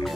Good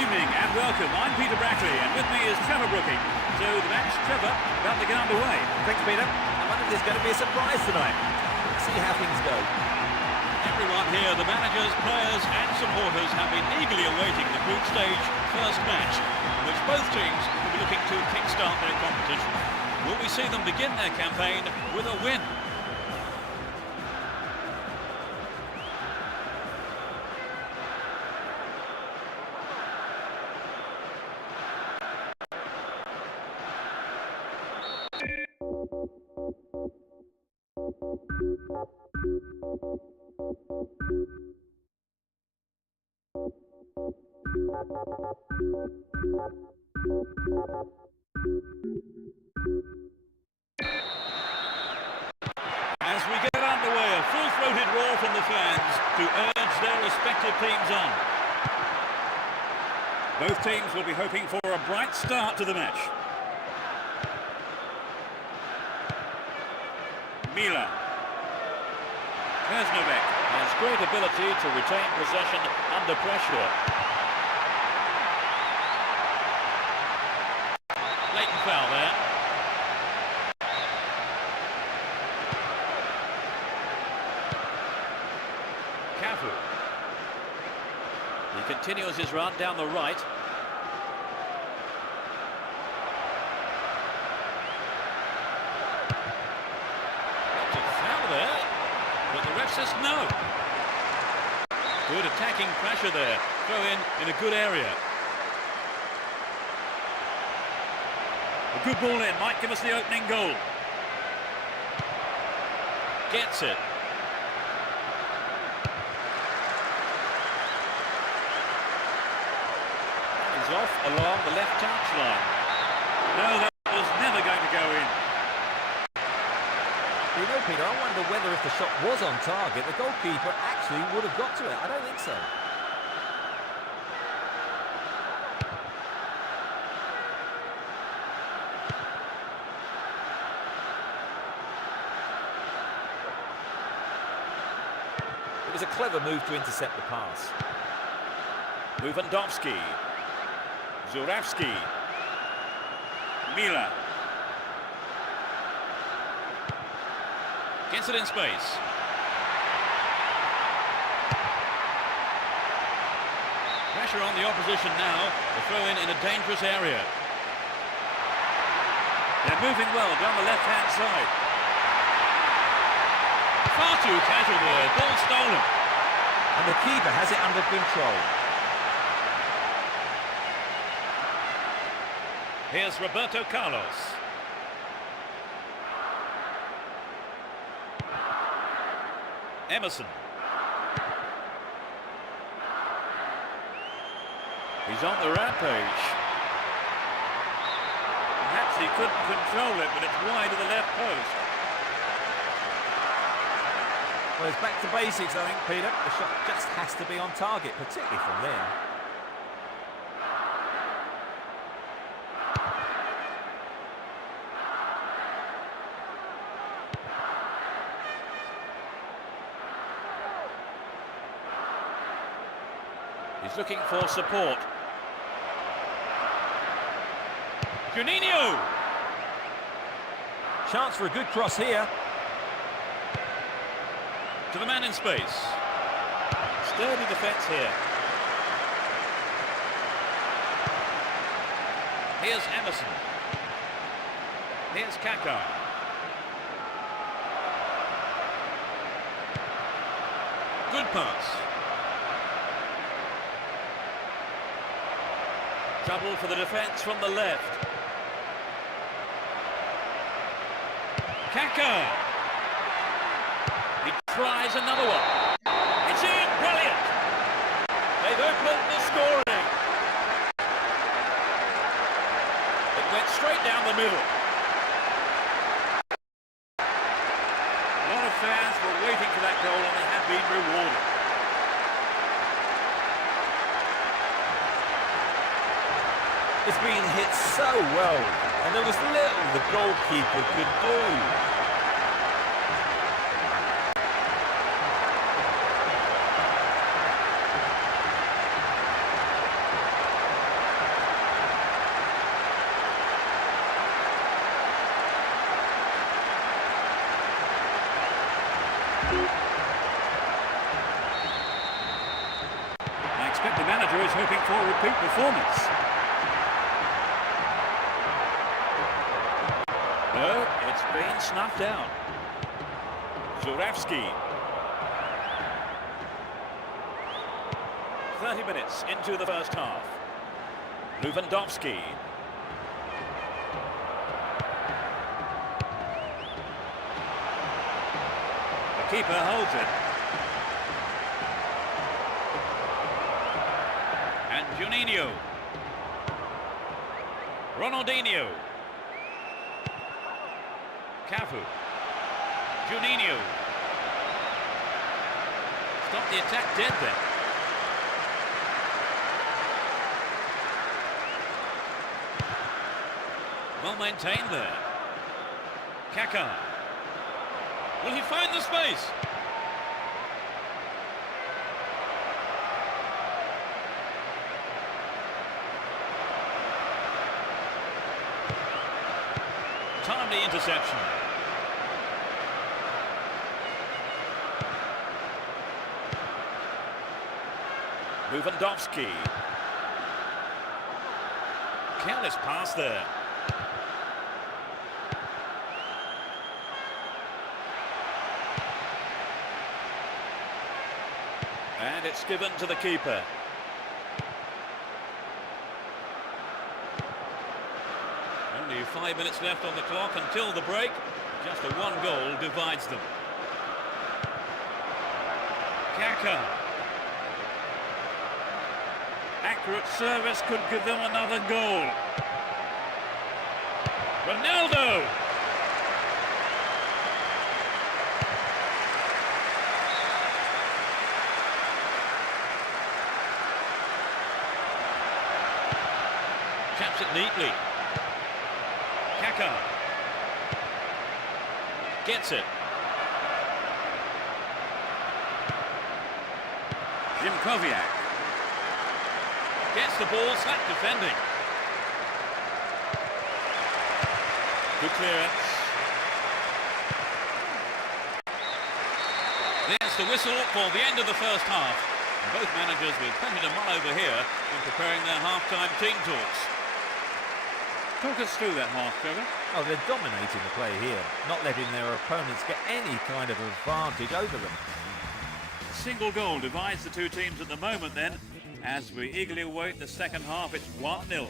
evening and welcome. I'm Peter Brackley and with me is Trevor Brooking. So the match, Trevor, about to get underway. Thanks, Peter. I wonder if there's going to be a surprise tonight. Let's see how things go. Everyone here, the managers, players and supporters have been eagerly awaiting the group stage first match, in which both teams will be looking to kickstart their competition. Will we see them begin their campaign with a win? As we get underway, a full-throated roar from the fans to urge their respective teams on. Both teams will be hoping for a bright start to the match. Mila. Krasnovek Has great ability to retain possession under pressure. Blatant foul there. Cafu. He continues his run down the right. That's a foul there, but the ref says no. Good attacking pressure there. Throw in a good area. A good ball in might give us the opening goal. Gets it. He's off along the left touchline. No, that was never going to go in. You know, Peter, I wonder whether if the shot was on target, the goalkeeper actually would have got to it. I don't think so. It was a clever move to intercept the pass. Lewandowski. Zurawski. Mila. Gets it in space. Pressure on the opposition now. The throw-in a dangerous area. They're moving well down the left-hand side. Far too casual there. Ball stolen. And the keeper has it under control. Here's Roberto Carlos. Emerson. He's on the rampage. Perhaps he couldn't control it, but it's wide of the left post. Well, it's back to basics, I think, Peter. The shot just has to be on target, particularly from there. He's looking for support. Juninho! Chance for a good cross here. To the man in space. Sturdy defence here. Here's Emerson. Here's Kaká. Good pass. Trouble for the defence from the left. Kaká. He tries another one. It's in, brilliant. They've opened the scoring. It went straight down the middle. A lot of fans were waiting for that goal and they have been rewarded. It's been hit so well, and there was little the goalkeeper could do. I expect the manager is hoping for a repeat performance. No, it's been snuffed out. Zurawski. 30 minutes into the first half. Lewandowski. The keeper holds it. And Juninho. Ronaldinho. Cafu. Juninho. Stop the attack dead there. Well maintained there. Kaká. Will he find the space? Timely interception. Lewandowski. Careless pass there. And it's given to the keeper. Only 5 minutes left on the clock until the break. Just a one goal divides them. Kaká. Accurate service could give them another goal. Ronaldo. Chaps it neatly. Kaká. Gets it. Koviak. Gets the ball, slap defending. Good clearance. There's the whistle for the end of the first half. And both managers with plenty to mull over here in preparing their half-time team talks. Talk us through that half, Trevor. Oh, they're dominating the play here, not letting their opponents get any kind of advantage over them. A single goal divides the two teams at the moment then. As we eagerly await the second half, it's 1-0.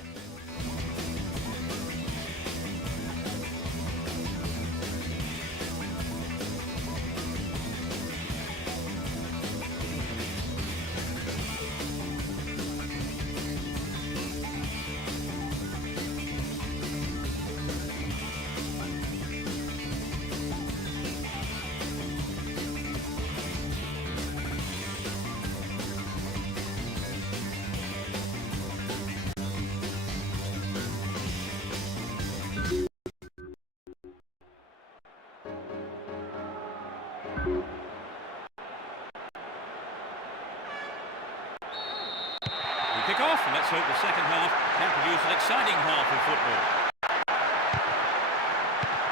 and let's hope the second half can produce an exciting half of football.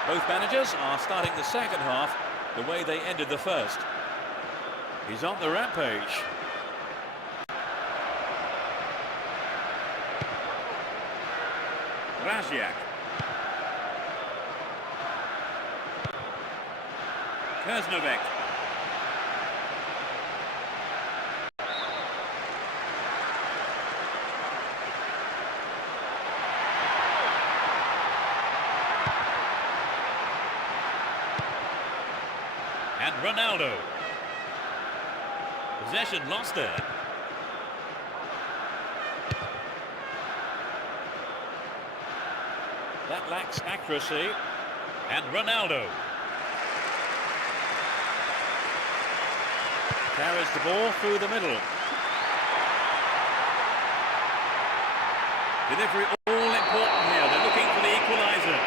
Both managers are starting the second half the way they ended the first. He's on the rampage. Raziak. Kersnovek. And Ronaldo. Possession lost there. That lacks accuracy. And Ronaldo. Carries the ball through the middle. Delivery all important here. They're looking for the equaliser.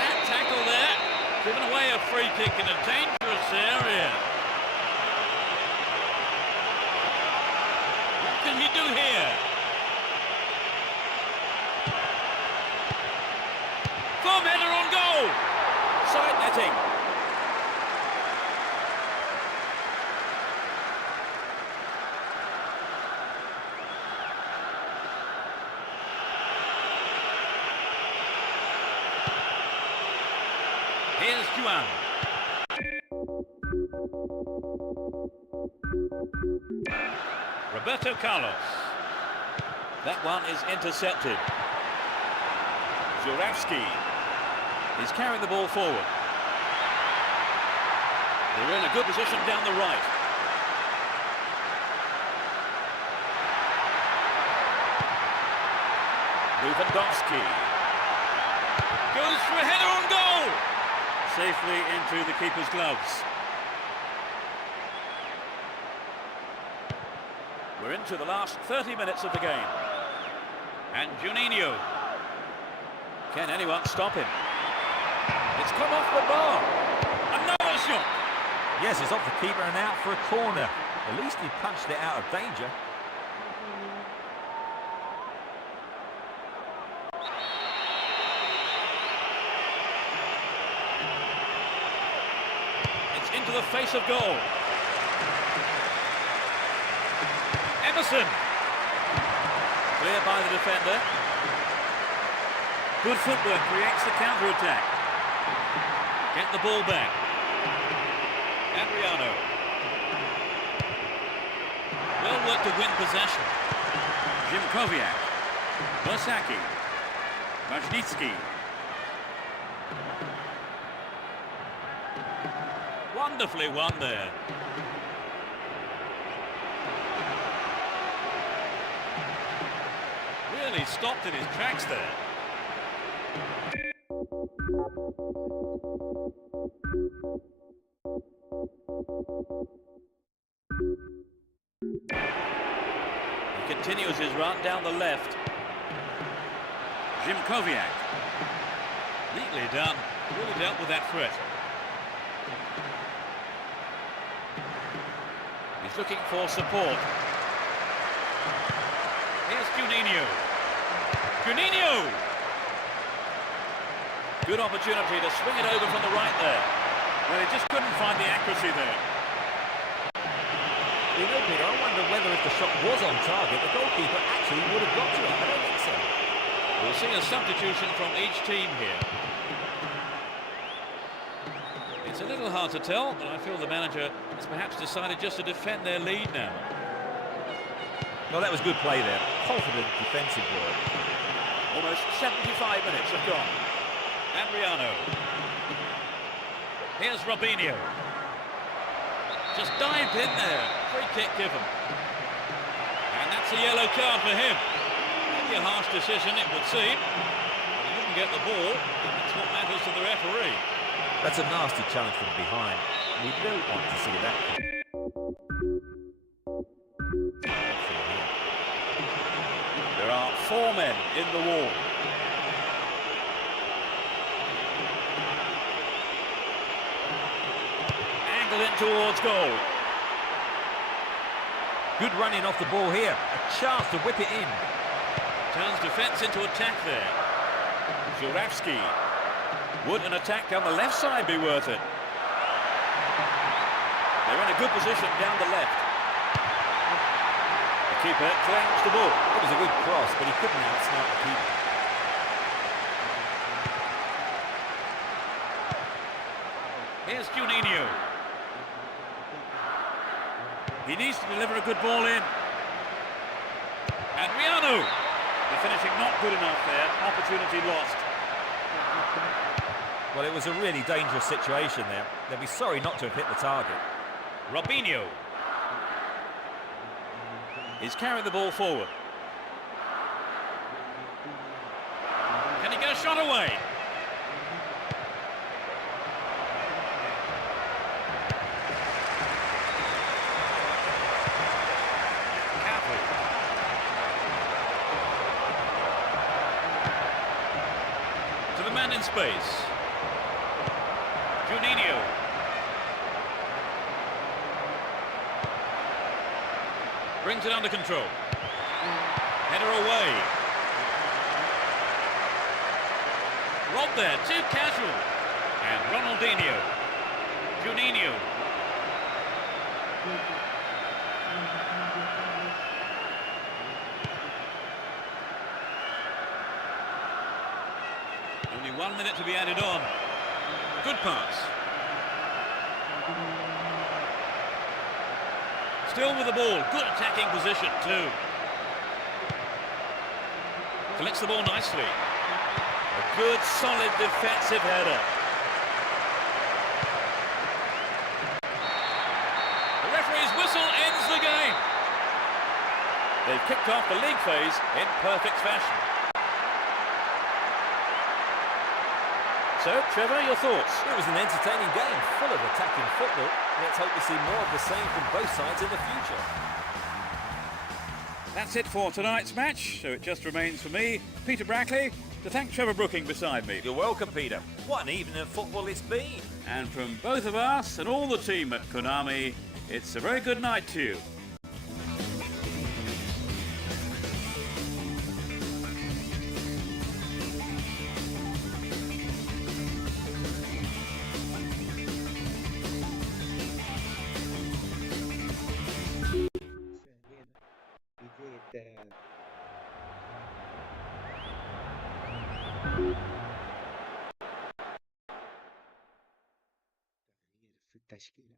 That tackle there, given away a free kick in a dangerous area. What can he do here? Firm header on goal. Side netting. Here's Juan. Roberto Carlos. That one is intercepted. Zurawski is carrying the ball forward. They're in a good position down the right. Lewandowski Goes for a header on goal. safely into the keeper's gloves. We're into the last 30 minutes of the game. And Juninho. Can anyone stop him? It's come off the bar. Another shot. Yes, it's off the keeper and out for a corner. At least he punched it out of danger. It's into the face of goal. Emerson. Clear by the defender. Good footwork creates the counter-attack. Get the ball back. Adriano. Well worked to win possession. Jimkowiak. Bosaki. Majnitsky. Wonderfully won there. Really stopped in his tracks there. He continues his run down the left. Jimkowiak. Neatly done. Really dealt with that threat. He's looking for support. Here's Juninho. Juninho! Good opportunity to swing it over from the right there. Well, he just couldn't find the accuracy there. You know, Peter, I wonder whether if the shot was on target, the goalkeeper actually would have got to it. I don't think so. We'll see a substitution from each team here. It's a little hard to tell, but I feel the manager has perhaps decided just to defend their lead now. Well, that was good play there. Confident defensive work. Almost 75 minutes have gone. Adriano. Here's Robinho. Just dived in there. Free kick given. And that's a yellow card for him. Maybe a harsh decision, it would seem. But he didn't get the ball, and that's what matters to the referee. That's a nasty challenge from behind. We don't want to see that. There are 4 men in the wall. Angle it towards goal. Good running off the ball here. A chance to whip it in. Turns defence into attack there. Juravsky. Would an attack down the left side be worth it? They're in a good position down the left. The keeper claims the ball. It was a good cross, but he couldn't outsmart the keeper. Here's Juninho. He needs to deliver a good ball in. Adriano. The finishing not good enough there. Opportunity lost. Well, it was a really dangerous situation there. They'll be sorry not to have hit the target. Robinho. He's carried the ball forward. Can he get a shot away? To the man in space. Juninho. Brings it under control. Header away. Robbed there, too casual. And Ronaldinho. Juninho. Only 1 minute to be added on. Good pass. Still with the ball. Good attacking position too. Collects the ball nicely. A good, solid defensive header. The referee's whistle ends the game. They've kicked off the league phase in perfect fashion. So, Trevor, your thoughts? It was an entertaining game, full of attacking football. Let's hope to see more of the same from both sides in the future. That's it for tonight's match, so it just remains for me, Peter Brackley, to thank Trevor Brooking beside me. You're welcome, Peter. What an evening of football it's been. And from both of us and all the team at Konami, it's a very good night to you. في التشكيلة.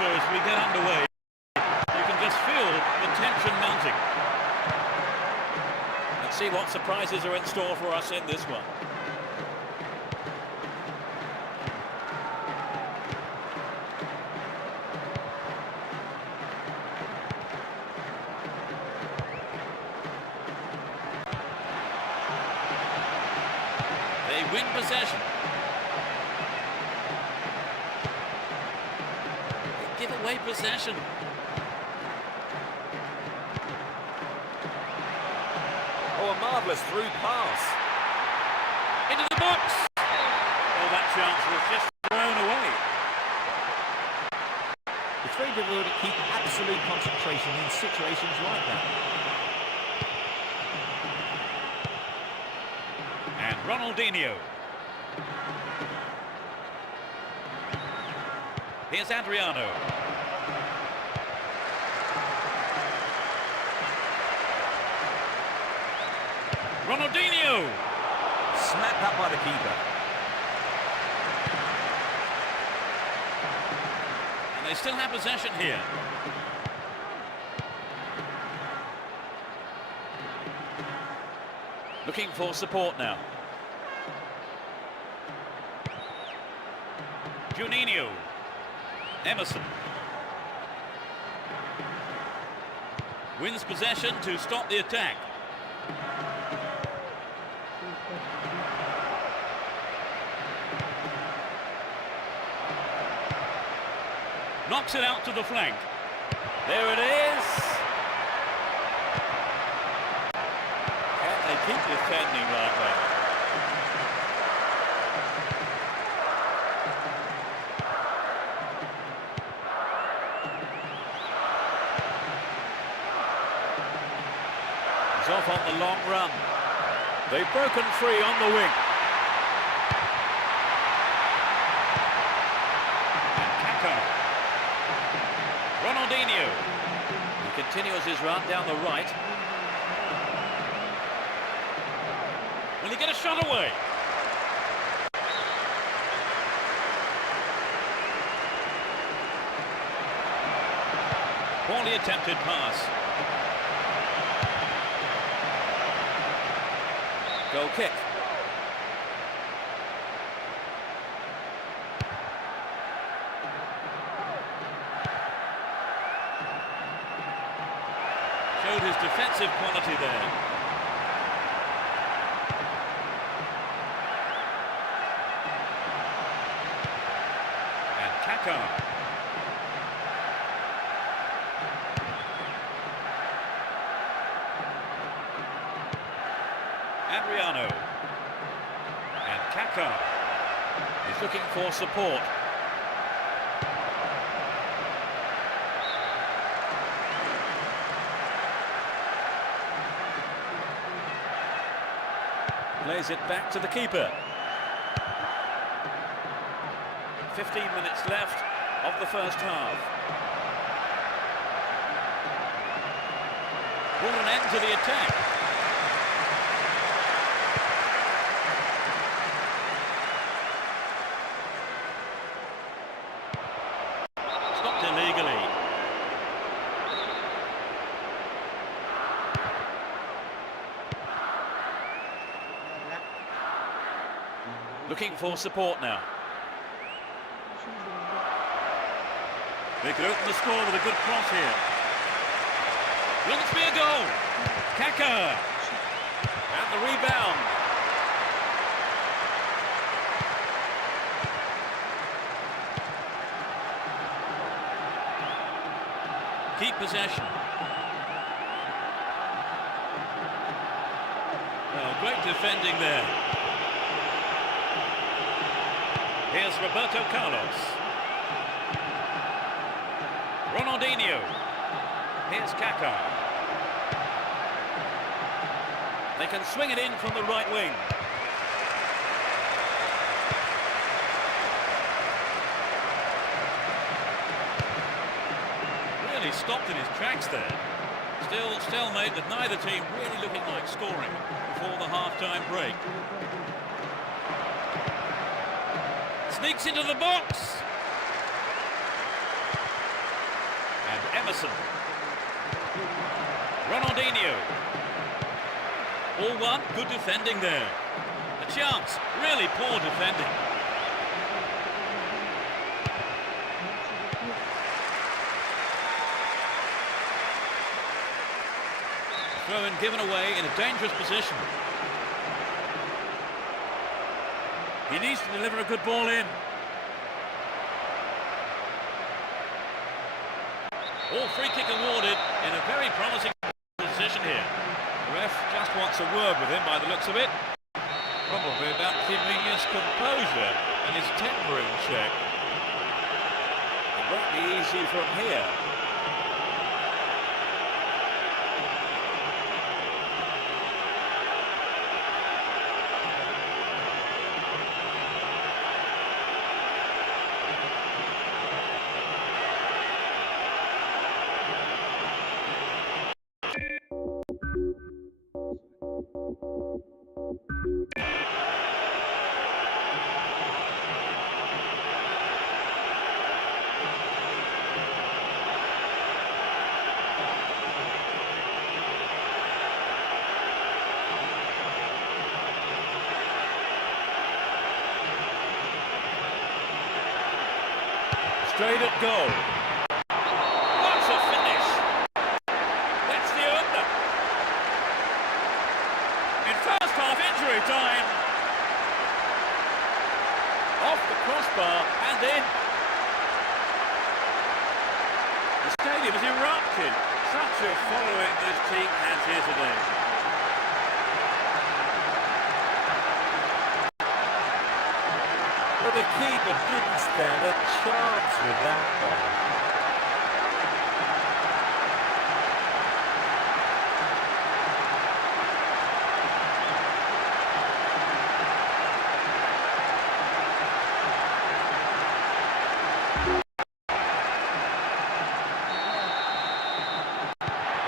so as we get underway. You can just feel the tension mounting. Let's see what surprises are in store for us in this one. They win possession. They give away possession. Oh, a marvellous through pass. Into the box. Oh, that chance was just thrown away. It's very difficult to keep absolute concentration in situations like that. And Ronaldinho. Here's Adriano. Ronaldinho! Snapped up by the keeper. And they still have possession here. Looking for support now. Juninho. Emerson. Wins possession to stop the attack. Knocks it out to the flank. There it is. Can they keep defending like that? He's off on the long run. They've broken free on the wing. Ronaldinho. He continues his run down the right. Will he get a shot away? Poorly attempted pass. Goal kick. Showed his defensive quality there. And Kaká. Adriano. And Kaká. He's looking for support. Plays it back to the keeper. 15 minutes left of the first half. Brought an end to the attack. Stopped illegally. Looking for support now. They could open the score with a good cross here. Will this be a goal? Kaká. And the rebound. Keep possession. Oh, great defending there. Here's Roberto Carlos. Ronaldinho. Here's Kaká. They can swing it in from the right wing. Really stopped in his tracks there. Still stalemate with neither team really looking like scoring before the half-time break. Sneaks into the box. Ronaldinho. All one, good defending there. A chance, really poor defending. Throw-in given away in a dangerous position. He needs to deliver a good ball in. All free kick awarded in a very promising position here. The ref just wants a word with him by the looks of it. Probably about keeping his composure and his temper in check. It won't be easy from here. Straight at goal. What's a finish! That's the under. In first half injury time. Off the crossbar and in. The stadium has erupted. Such a following this team has here today. But the keeper didn't stand a chance with that ball.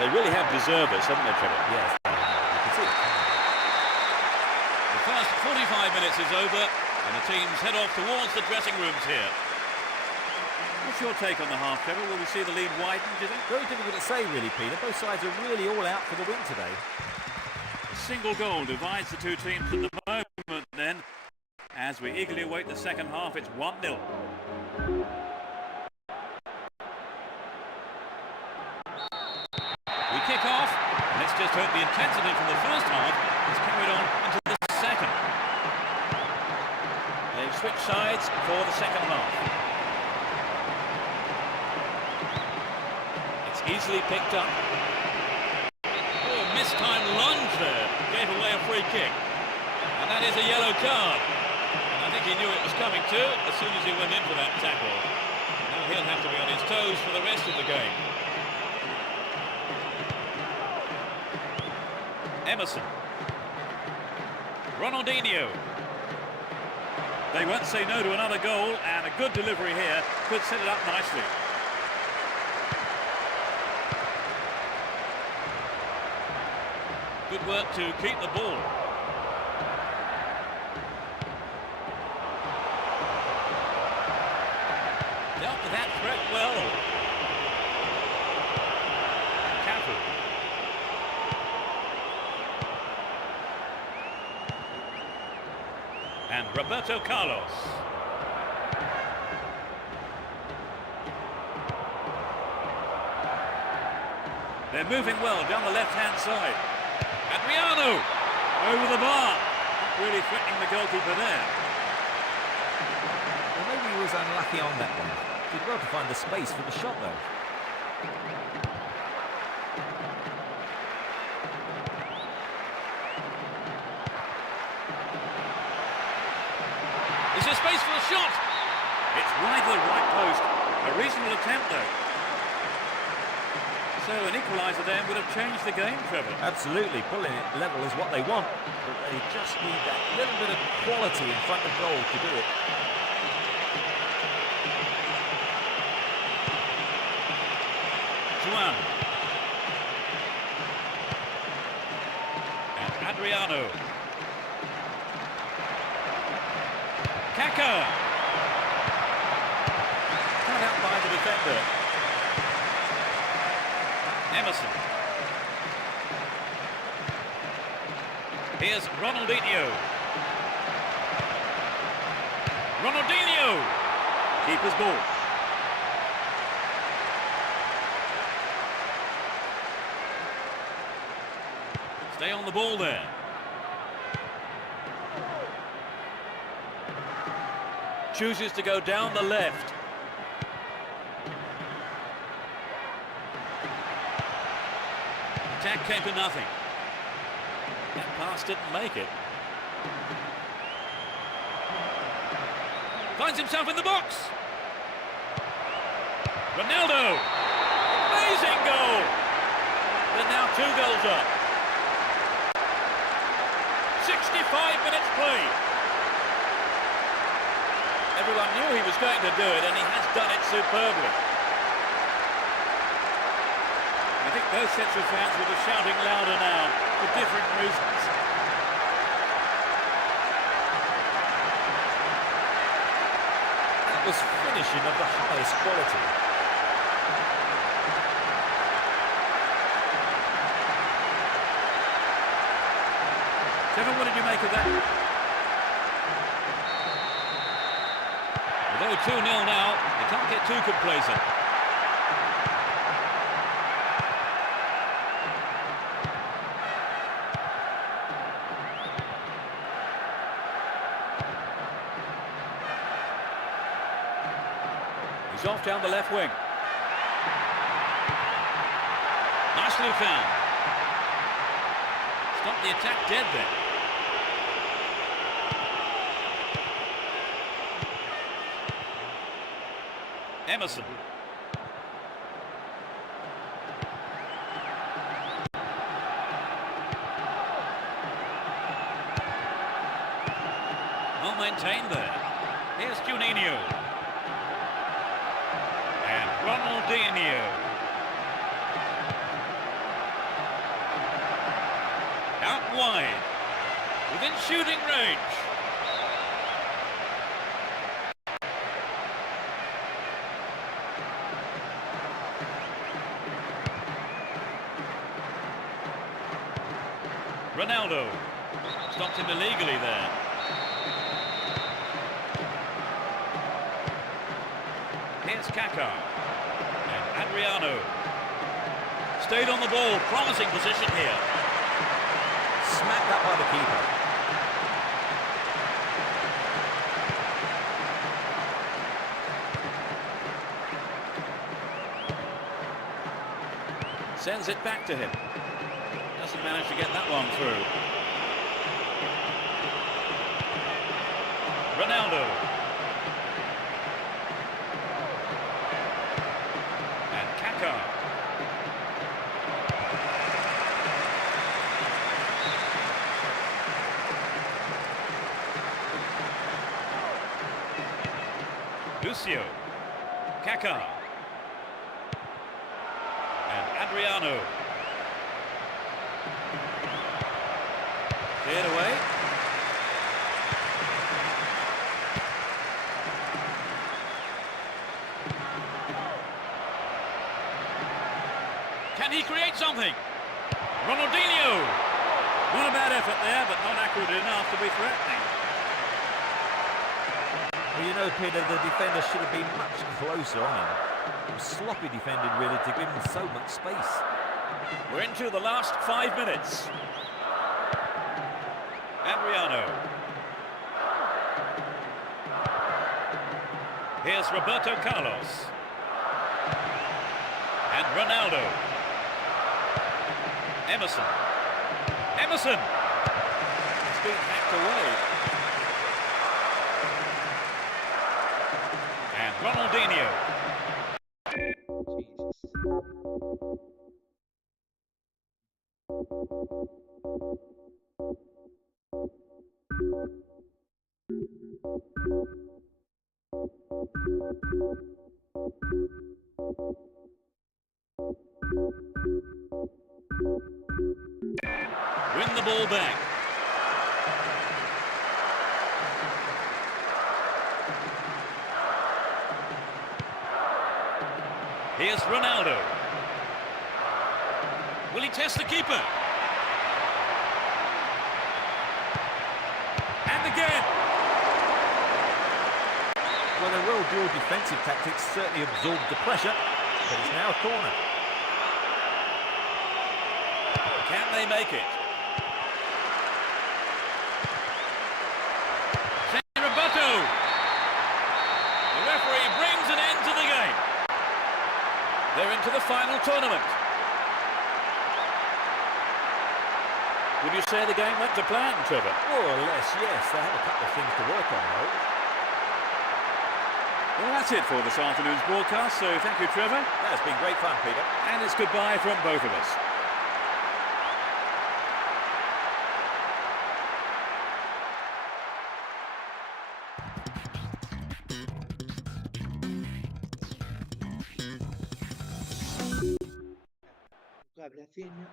They really have deserved this, haven't they, Trevor? Yes, you can see it. The first 45 minutes is over. And the teams head off towards the dressing rooms here. What's your take on the half, Trevor? Will we see the lead widen, do you think? Very difficult to say, really, Peter. Both sides are really all out for the win today. A single goal divides the two teams at the moment then. As we eagerly await the second half, it's 1-0. We kick off. Let's just hope the intensity from the first half is carried on into the second. They've switched sides for the second half. It's easily picked up. Oh, mistimed lunge there. Gave away a free kick. And that is a yellow card. And I think he knew it was coming too as soon as he went in for that tackle. Now he'll have to be on his toes for the rest of the game. Emerson. Ronaldinho. They won't say no to another goal, and a good delivery here could set it up nicely. Good work to keep the ball. Dealt with that threat well. Cafu. And Roberto Carlos. They're moving well down the left-hand side. Adriano over the bar. Not really threatening the goalkeeper there. Well, maybe he was unlucky on that one. Did well to find the space for the shot, though. Is there space for a shot? It's wide of the right post. A reasonable attempt, though. So an equaliser then would have changed the game, Trevor. Absolutely. Pulling it level is what they want. But they just need that little bit of quality in front of goal to do it. Juan. And Adriano. Kaka. Cut out by the defender. Emerson. Here's Ronaldinho. Ronaldinho! Keeper's ball. Stay on the ball there. Chooses to go down the left. Attack came to nothing. That pass didn't make it. Finds himself in the box. Ronaldo. Amazing goal. They're now 2 goals up. 65 minutes play. Everyone knew he was going to do it, and he has done it superbly. I think both sets of fans will be shouting louder now for different reasons. That was finishing of the highest quality. Kevin, what did you make of that? Although 2-0 now, you can't get too complacent. He's off down the left wing. Nicely found. Stop the attack dead there. Emerson. Well maintained there. Here's Juninho. And Ronaldinho. Out wide. Within shooting range. Ronaldo stopped him illegally there. Here's Kaká and Adriano. Stayed on the ball, promising position here. Smacked that by the keeper. Sends it back to him. Doesn't manage to get that one through. Ronaldo. And Kaká. Lucio. Kaká. And Adriano. Cleared away. Can he create something? Ronaldinho! Not a bad effort there, but not accurate enough to be threatening. Well, you know, Peter, the defender should have been much closer on him. It was sloppy defending, really, to give him so much space. We're into the last 5 minutes. Adriano. Here's Roberto Carlos. And Ronaldo. Emerson. Emerson! It's been hacked away. And Ronaldinho. Win the ball back. Here's Ronaldo. Will he test the keeper? again. Well, their well-drilled defensive tactics certainly absorbed the pressure, but it's now a corner. Can they make it? Roberto. The referee brings an end to the game. They're into the final tournament. Would you say the game went to plan, Trevor? More or less, yes. They have a couple of things to work on, though. Well, that's it for this afternoon's broadcast, so thank you, Trevor. That's been great fun, Peter. And it's goodbye from both of us. Gabrielzinho.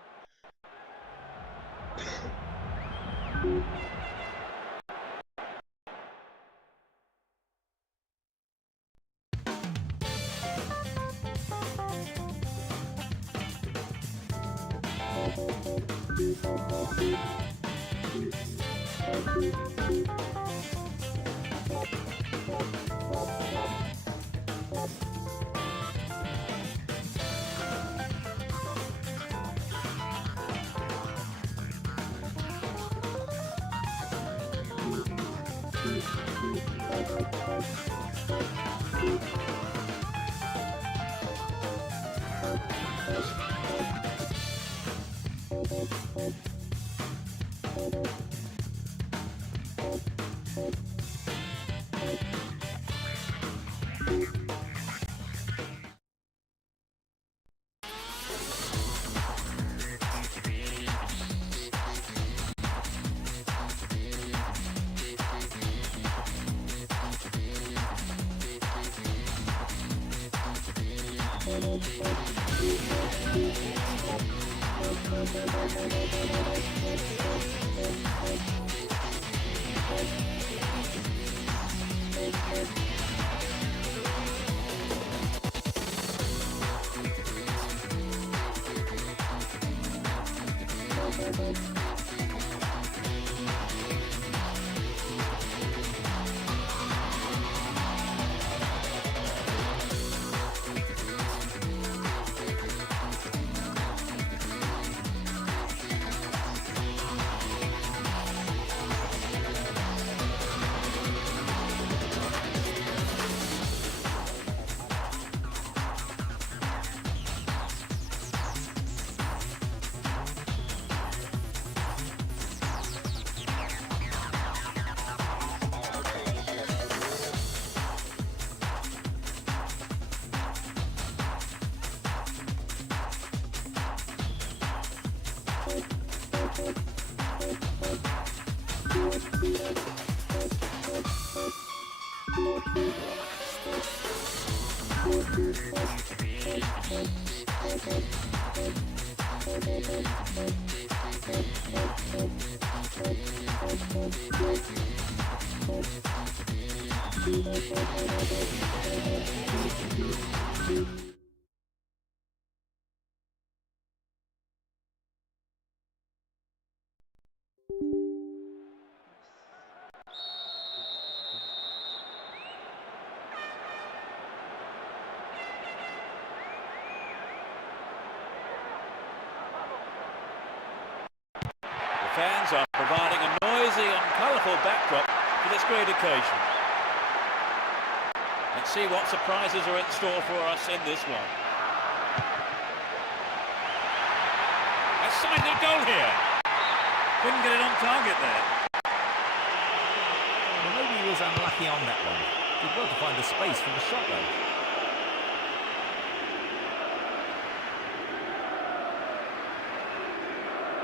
Fans are providing a noisy and colourful backdrop for this great occasion. Let's see what surprises are in store for us in this one. A signed goal here. Couldn't get it on target there. Well, maybe he was unlucky on that one. Did well to find the space for the shot, though.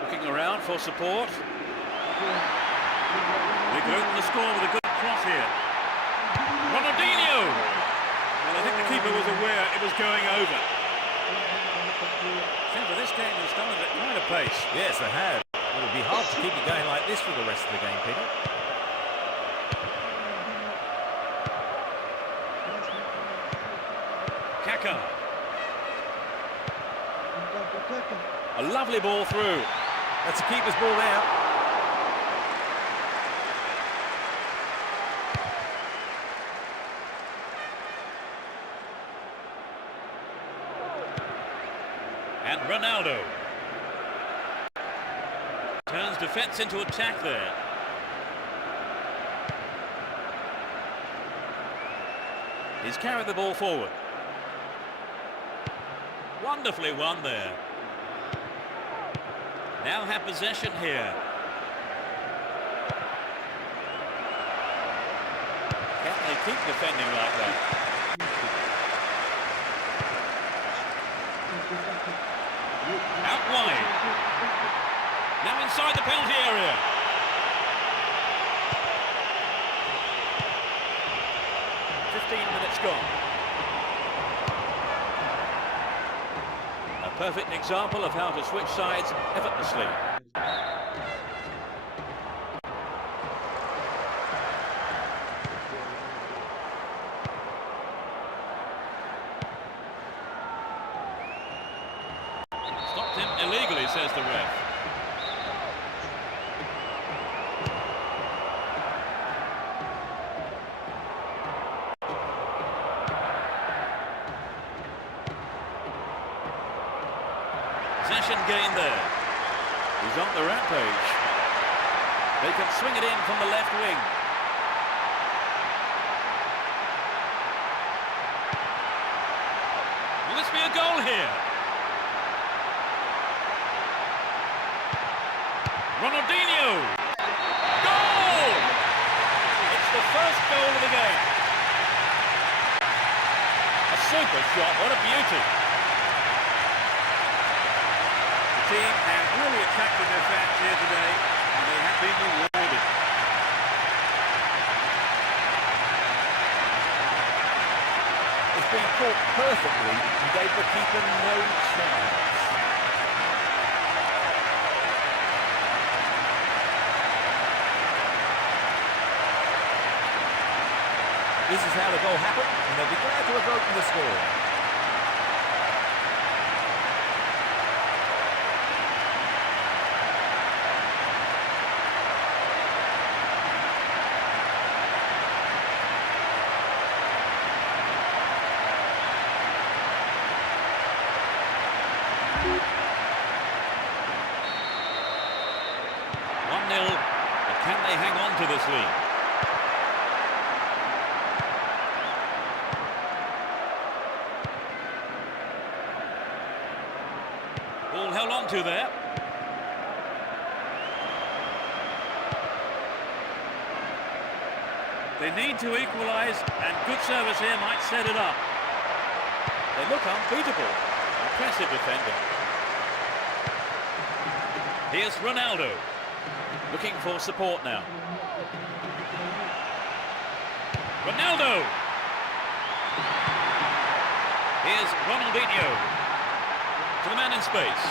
Looking around for support. They could open the score with a good cross here. Ronaldinho! Well, I think the keeper was aware it was going over. Seems that this game has started at quite a pace. Yes, they have. It will be hard to keep it going like this for the rest of the game, Peter. Kaka. A lovely ball through. That's a keeper's ball now. And Ronaldo. Turns defence into attack there. He's carried the ball forward. Wonderfully won there. Now have possession here. Can they keep defending like that? Out wide. Now inside the penalty area. Minutes gone. A perfect example of how to switch sides effortlessly. Stopped him illegally, says the ref. Possession gain there. He's on the rampage. They can swing it in from the left wing. Will this be a goal here? Ronaldinho! Goal! It's the first goal of the game. A super shot, what a beauty. The team have really attracted their fans here today, and they have been rewarded. It's been caught perfectly and gave the keeper no chance. This is how the goal happened, and they'll be glad to have opened the score. 1-0, but can they hang on to this lead? Ball held on to there. They need to equalise, and good service here might set it up. They look unbeatable. Impressive defending. Here's Ronaldo, looking for support now. Ronaldo! Here's Ronaldinho, to the man in space.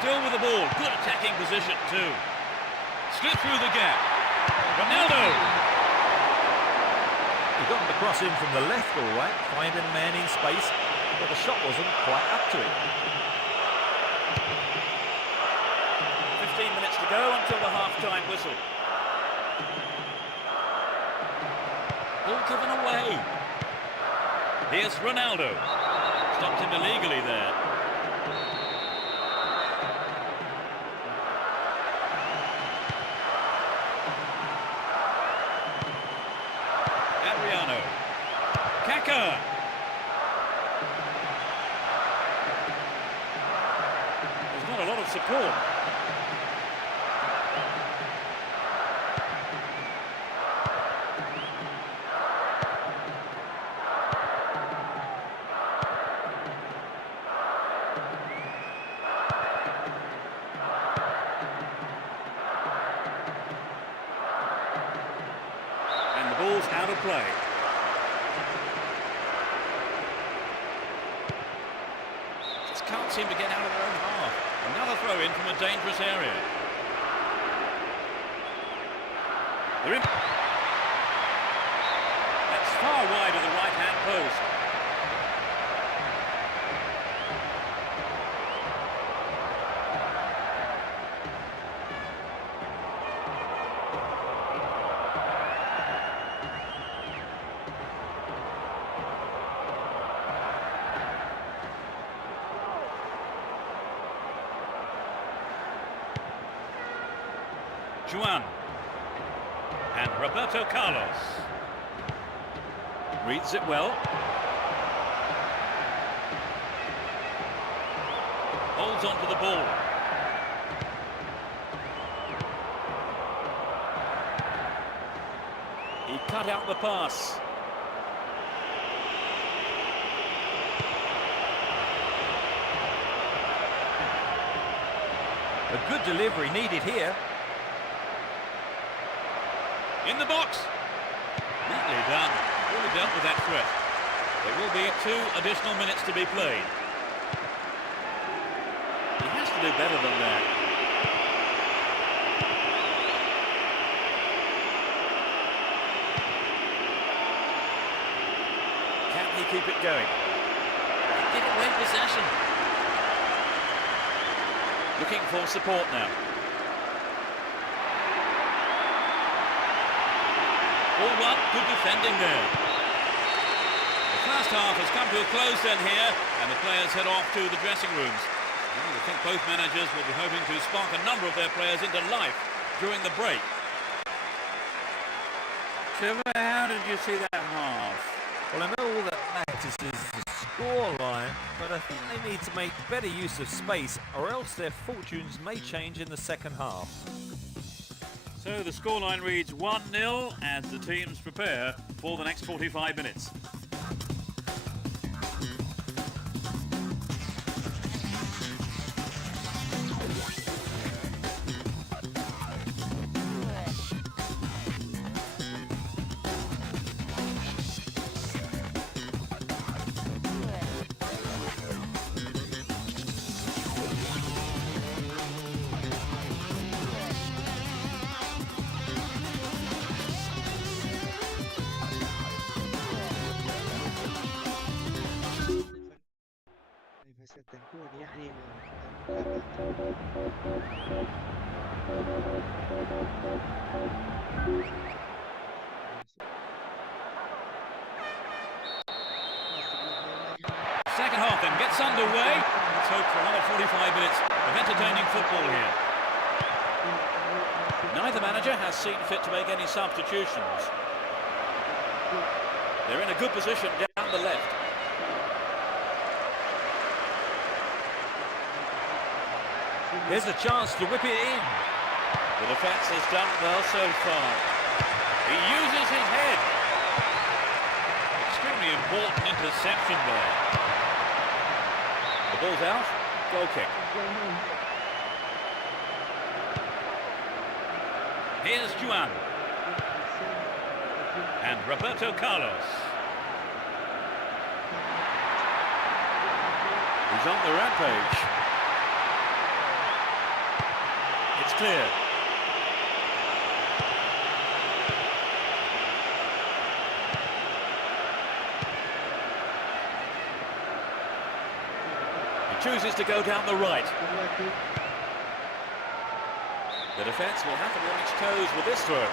Still with the ball, good attacking position too. Slip through the gap. Ronaldo! He got the cross in from the left all right, finding a man in space, but the shot wasn't quite up to it. 15 minutes to go until the half-time whistle. Ball given away. Here's Ronaldo. Stopped him illegally there. Adriano. Kaka. There's not a lot of support. Ball's out of play. Just can't seem to get out of their own half. Another throw in from a dangerous area. They're in. That's far wide of the right-hand post. Juan. And Roberto Carlos. Reads it well. Holds on to the ball. He cut out the pass. A good delivery needed here. In the box. Neatly done. Really dealt with that threat. There will be 2 additional minutes to be played. He has to do better than that. Can he keep it going? Give away possession. Looking for support now. All one, good defending there. The first half has come to a close then here, and the players head off to the dressing rooms. I think both managers will be hoping to spark a number of their players into life during the break. Trevor, how did you see that half? Well, I know all that matters is the scoreline, but I think they need to make better use of space, or else their fortunes may change in the second half. So the scoreline reads 1-0 as the teams prepare for the next 45 minutes. تكون يعني Second half then gets underway. Let's hope for another 45 minutes of entertaining football here. Neither manager has seen fit to make any substitutions. They're in a good position down the left. Here's a chance to whip it in. The defence has done well so far. He uses his head. Extremely important interception there. The ball's out. Goal kick. Here's Juan. And Roberto Carlos. He's on the rampage. It's clear. He chooses to go down the right. The defence will have to be on its toes with this throw.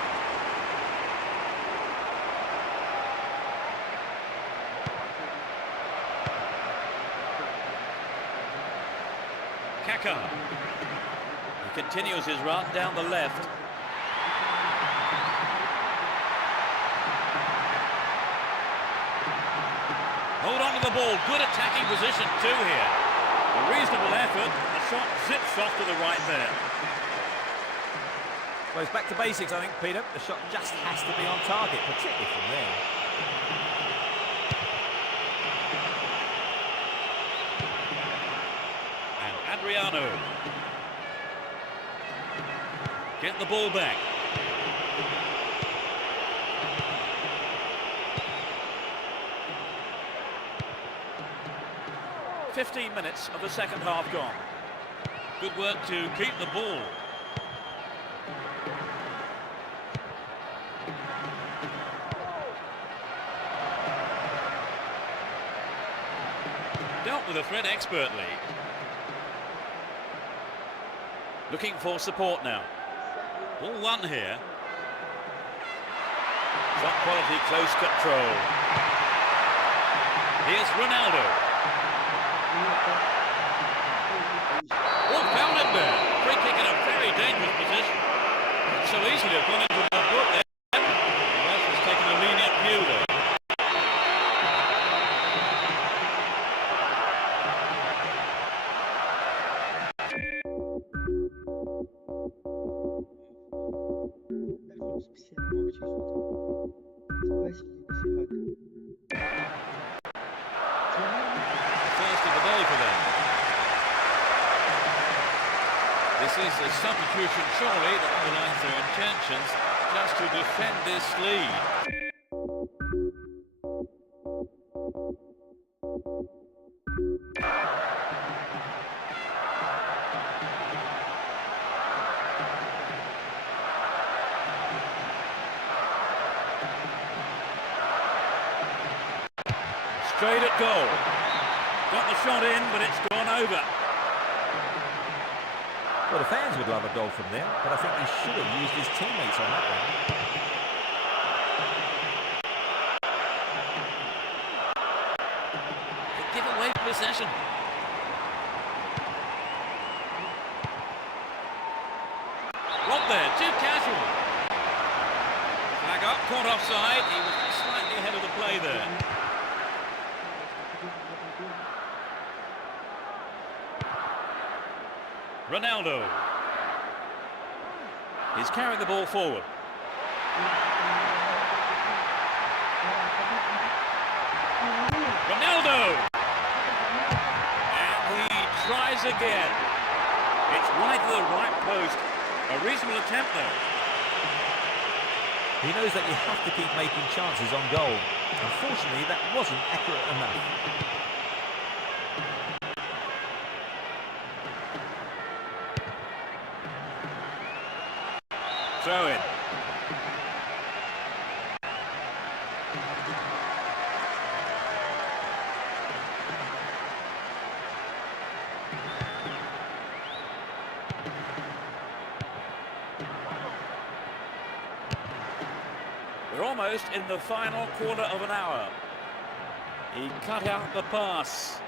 Kaka. He continues his run down the left. Hold on to the ball. Good attacking position too here. A reasonable effort. The shot zips off to the right there. Well, it's back to basics, I think, Peter. The shot just has to be on target, particularly from there. And Adriano. Get the ball back. "15 minutes of the second half gone. Good work to keep the ball. Dealt with the threat expertly. Looking for support now. Ball one here. Top quality, close control. Here's Ronaldo. Oh, found him there. Free kick in a very dangerous position. so easily have gone into the book there. The ref has taken a lenient view there. D'accord, spécialement au-dessus de ça. C'est pas si First of the day for them. This is a substitution, surely, that underlines their intentions just to defend this lead. Straight at goal. Got the shot in, but it's gone over. Well, the fans would love a goal from there, but I think he should have used his teammates on that one. They give away possession. Rob there, too casual. Flag up, caught offside. He was slightly ahead of the play there. Ronaldo. He's carrying the ball forward. Ronaldo! And he tries again. It's wide to the right post. A reasonable attempt though. He knows that you have to keep making chances on goal. Unfortunately, that wasn't accurate enough. Throw in. We're almost in the final quarter of an hour. He cut out the pass.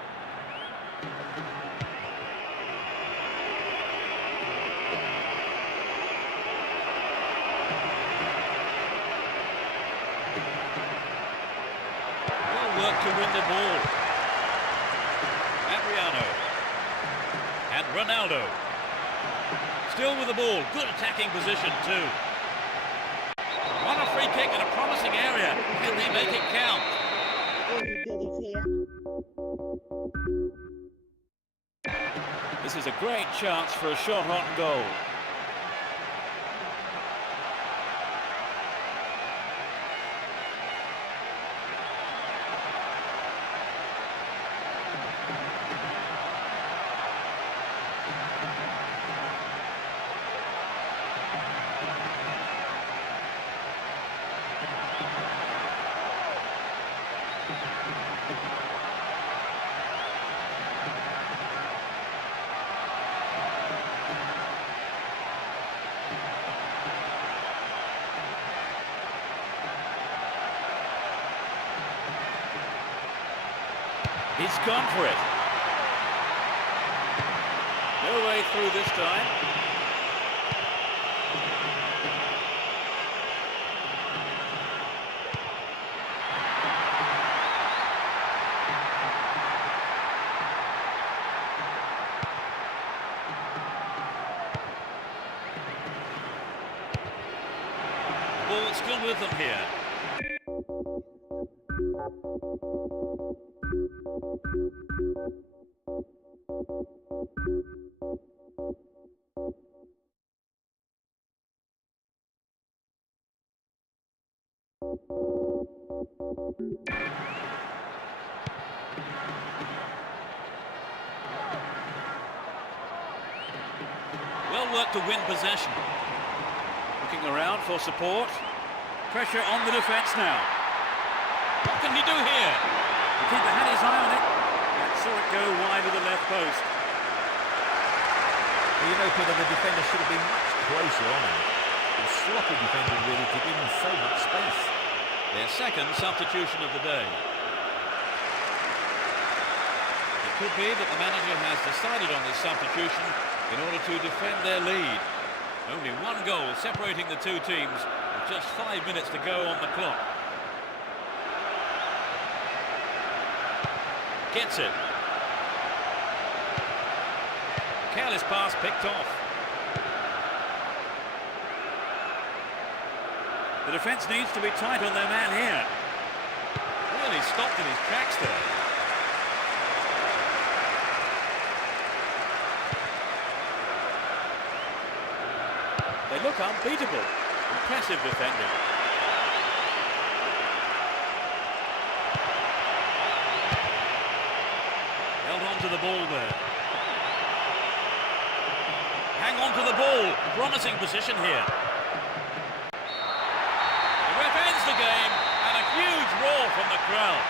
To win the ball. Adriano. And Ronaldo. Still with the ball. Good attacking position too. On a free kick in a promising area. Can they make it count? This is a great chance for a shot on goal. He's gone for it. No way through this time. Ball still with them here. Well worked to win possession. Looking around for support. Pressure on the defence now. What can he do here? The keeper had his eye on it and saw it go wide of the left post. Well, you know, Peter, the defender should have been much closer on him. It was sloppy defending really to give him so much space. Their second substitution of the day. It could be that the manager has decided on this substitution in order to defend their lead. Only one goal separating the two teams with just 5 minutes to go on the clock. Gets it. Careless pass picked off. The defence needs to be tight on their man here. Really stopped in his tracks there. They look unbeatable. Impressive defending. Held on to the ball there. Hang on to the ball. Promising position here. The ref ends the game and a huge roar from the crowd.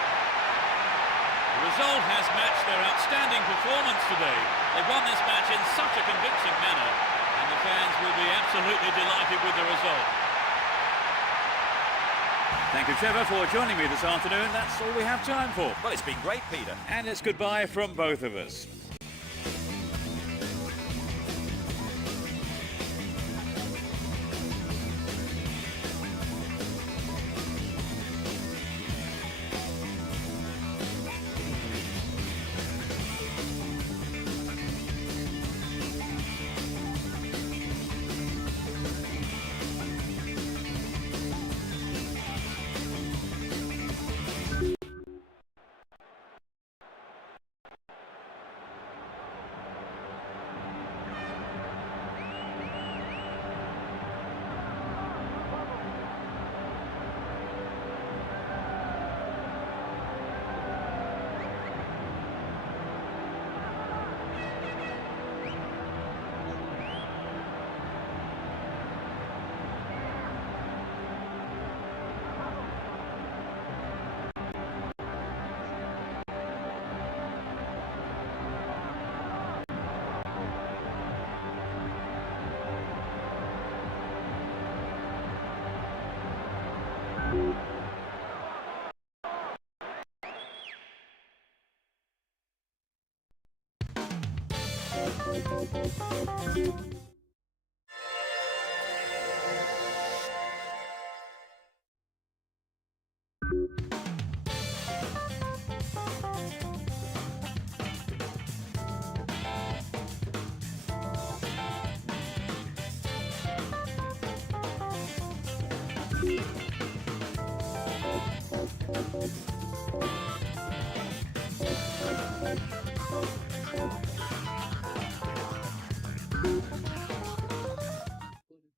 The result has matched their outstanding performance today. They've won this match in such a convincing manner, and the fans will be absolutely delighted with the result. Thank you, Trevor, for joining me this afternoon. That's all we have time for. Well, it's been great, Peter. And it's goodbye from both of us.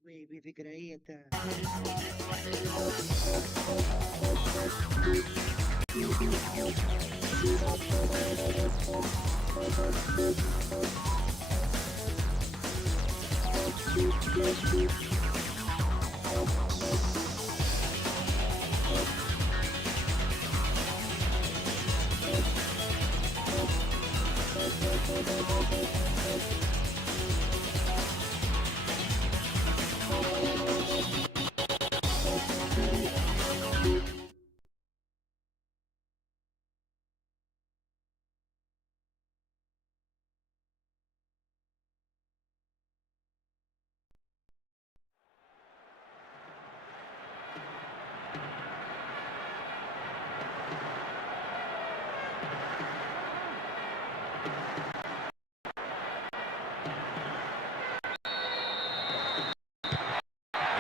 Uruguay بذكرياته.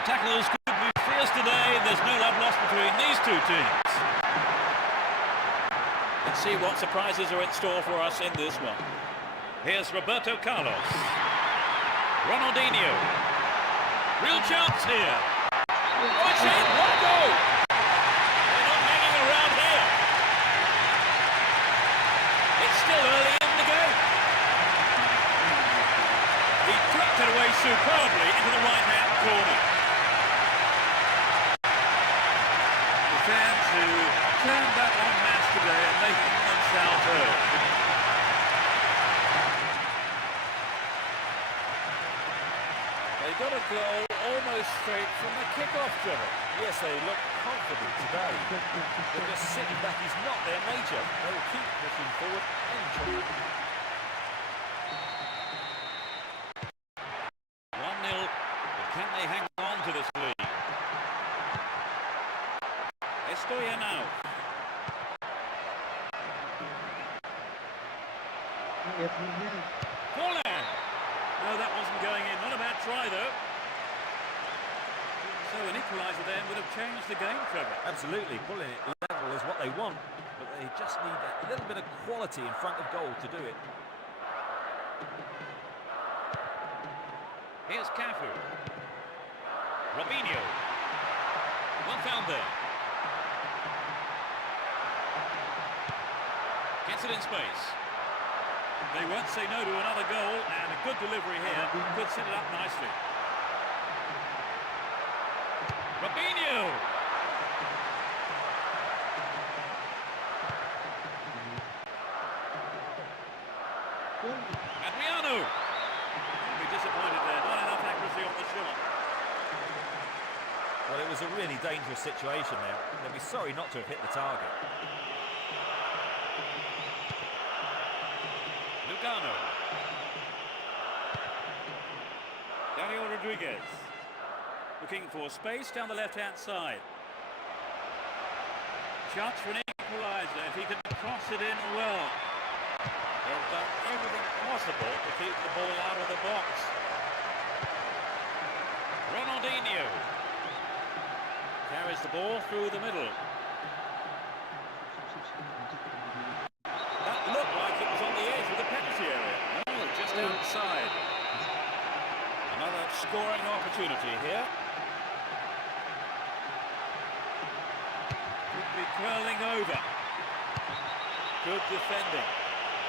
Tackles could be fierce today. There's no love lost between these two teams. Let's see what surprises are in store for us in this one. Here's Roberto Carlos. Ronaldinho. Real chance here. Watch it, what a goal! They're not hanging around here. It's still early in the game. He tucked it away superbly into the right-hand corner. Fans who turned back en masse today and making themselves heard. They got a goal almost straight from the kick-off, Trevor. Yes, they look confident today. But just sitting back is not their nature. They'll keep pushing forward and trying. 1-0 Yapıldı. Forlan. No, that wasn't going in. Not a bad try, though. So an equaliser then would have changed the game, Trevor. Absolutely, pulling it level is what they want, but they just need a little bit of quality in front of goal to do it. Here's Cafu. Robinho. Well found there. Gets it in space. They won't say no to another goal, and a good delivery here could set it up nicely. Robinho! Adriano! I'll be disappointed there, not enough accuracy on the shot. Well, it was a really dangerous situation there. They'll be sorry not to have hit the target. Lugano. Daniel Rodriguez. Looking for space down the left-hand side. Chance for an equaliser if he can cross it in well. They've done everything possible to keep the ball out of the box. Ronaldinho carries the ball through the middle. That looked like it was on the edge of the penalty area. No, just outside. Another scoring opportunity here. Could be curling over. Good defending.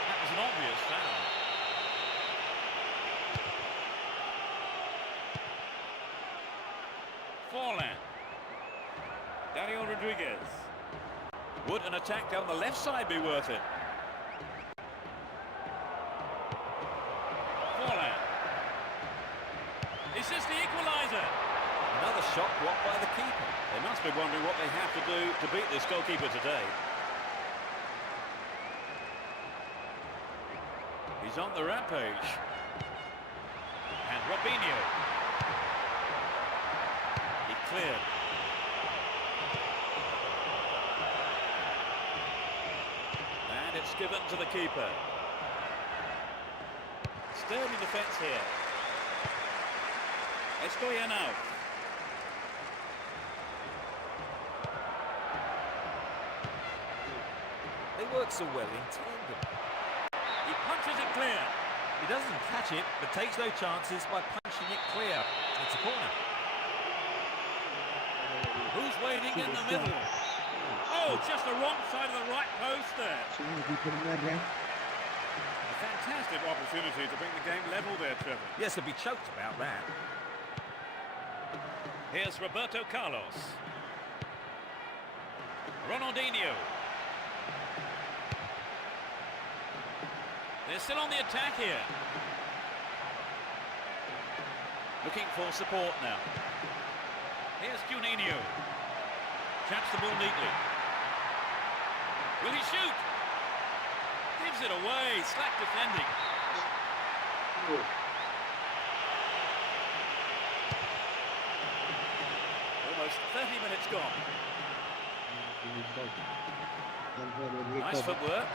That was an obvious foul. Forlan. Daniel Rodriguez. Would an attack down the left side be worth it? Forlan. Is this the equaliser? Another shot blocked by the keeper. They must be wondering what they have to do to beat this goalkeeper today. He's on the rampage. And Robinho. He cleared. And it's given to the keeper. Sturdy defence here. Estoyanov. They work so well in tandem. He punches it clear. He doesn't catch it, but takes no chances by punching it clear. It's a corner. Who's waiting in the middle? Oh, just the wrong side of the right post there. Şimdi bitirmeler. A fantastic opportunity to bring the game level there, Trevor. Yes, they'll be choked about that. Here's Roberto Carlos. Ronaldinho. They're still on the attack here. Looking for support now. Here's Juninho. Taps the ball neatly. Will he shoot? Gives it away. Slack defending. Almost 30 minutes gone. Nice footwork.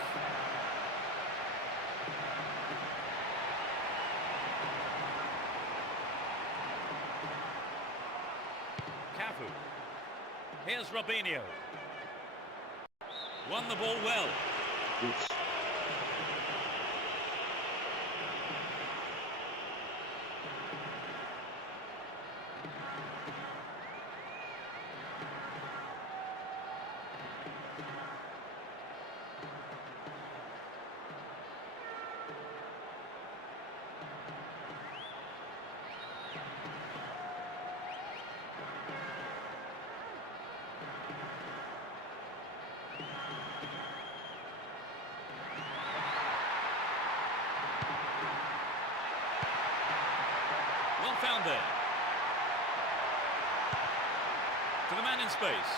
Cafu. Here's Robinho. Won the ball well. Well found there. To the man in space.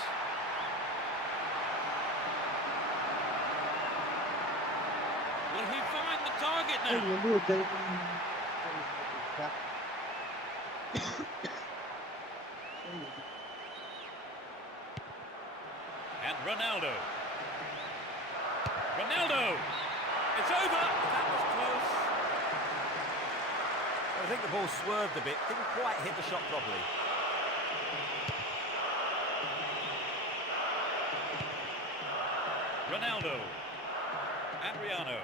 Will he find the target now? And Ronaldo. Ronaldo! It's over! That was close. I think the ball swerved a bit, didn't quite hit the shot properly. Ronaldo. Adriano.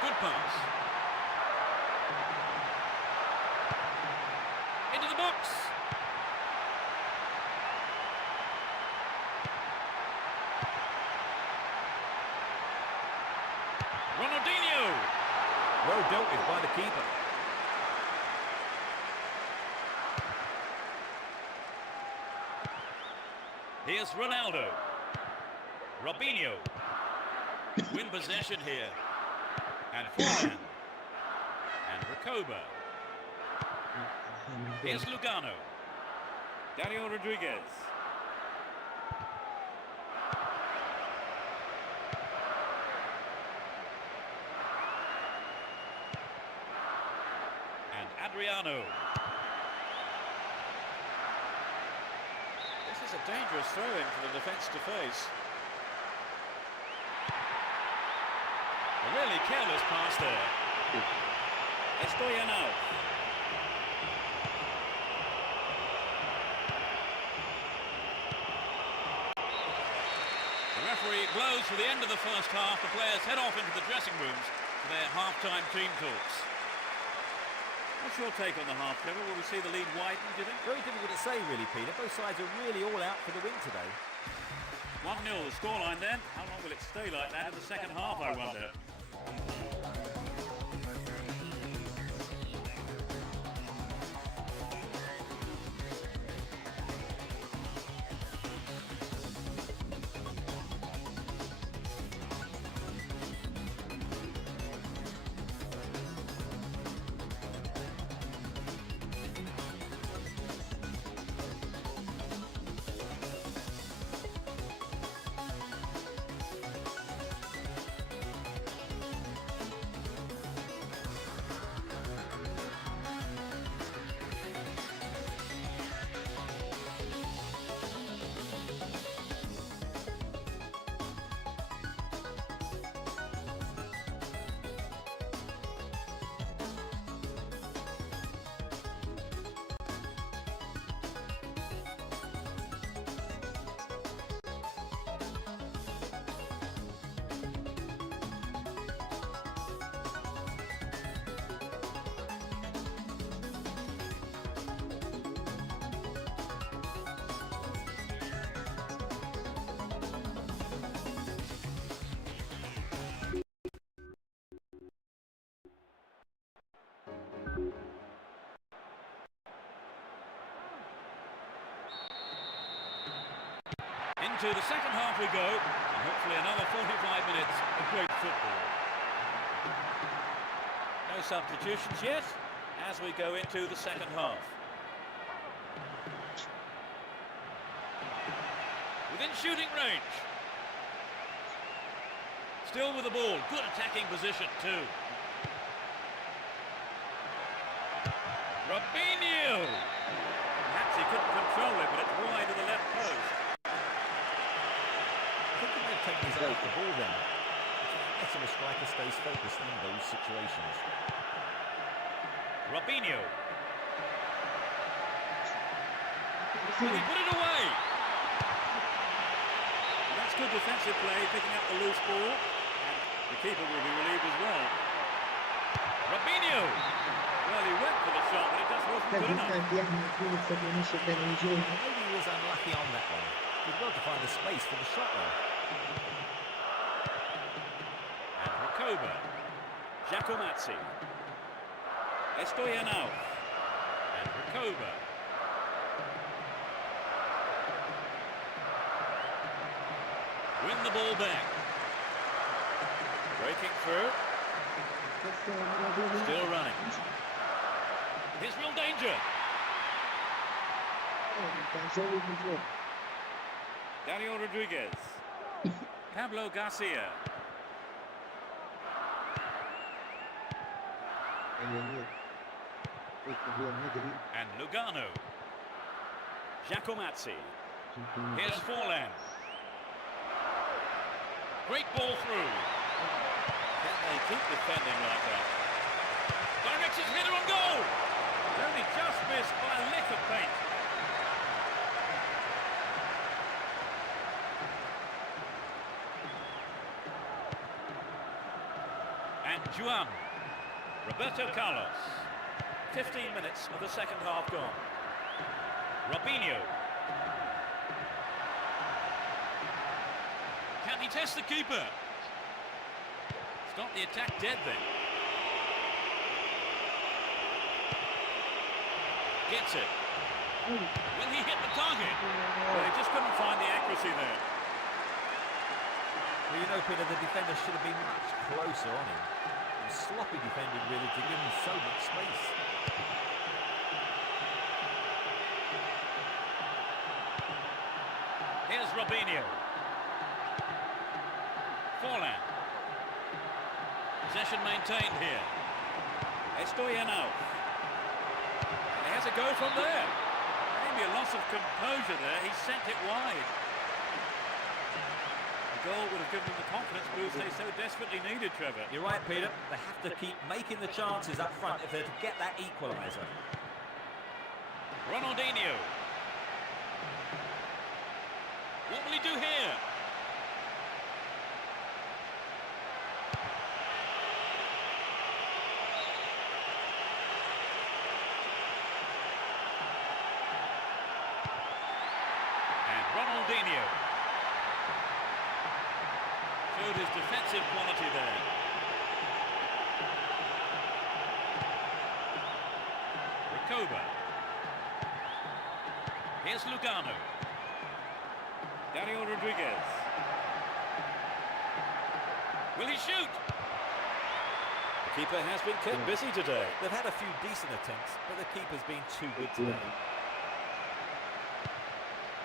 Good pass. Into the box. Ronaldinho. Well dealt with by the keeper. Here's Ronaldo. Robinho. Win possession here. And forehand. And Recoba. Here's Lugano. Dario Rodriguez. And Adriano. This is a dangerous throw-in for the defence to face. A really careless pass there. Estoyanao. The referee blows for the end of the first half. The players head off into the dressing rooms for their half-time team talks. What's your take on the half, Trevor? Will we see the lead widen, do you think? Very difficult to say, really, Peter. Both sides are really all out for the win today. 1-0 the scoreline then. How long will it stay like that in the second half, I wonder? Into the second half we go, and hopefully another 45 minutes of great football. No substitutions yet, as we go into the second half. Within shooting range. Still with the ball, good attacking position too. Robinho! Perhaps he couldn't control it, but it's wide of the left post. I think he may have taken his eye off the ball then. That's when a striker stays focused in those situations. Robinho. Can he put it away? That's good defensive play, picking up the loose ball. And the keeper will be relieved as well. Robinho. Well, he went for the shot, but it just wasn't good enough. Maybe he was unlucky on that one. He'd got to find the space for the shot though. And Recoba. Giacomazzi. Estoyanao. And Recoba. Win the ball back. Breaking through. Still running. Here's real danger. Dario Rodriguez. Pablo Garcia. And Lugano. Giacomazzi. Here's Forlan. Great ball through. Can they keep defending like that? Directs his header on goal! Only just missed by a lick of paint. And Juan. Roberto Carlos. 15 minutes of the second half gone. Robinho. Can he test the keeper? Stop the attack dead then. Gets it. Will he hit the target? Well, he just couldn't find the accuracy there. Well, you know, Peter, the defender should have been much closer on him. It was sloppy defending, really, to give him so much space. Here's Robinho. Forlan. Possession maintained here. Estoyanov. He has a go from there. Maybe a loss of composure there. He sent it wide. The goal would have given them the confidence boost they so desperately needed, Trevor. You're right, Peter. They have to keep making the chances up front if they're to get that equaliser. Ronaldinho. What will he do here? And Ronaldinho. Showed his defensive quality there. Recoba. Here's Lugano. Daniel Rodriguez. Will he shoot? The keeper has been kept busy today. They've had a few decent attempts, but the keeper's been too good today.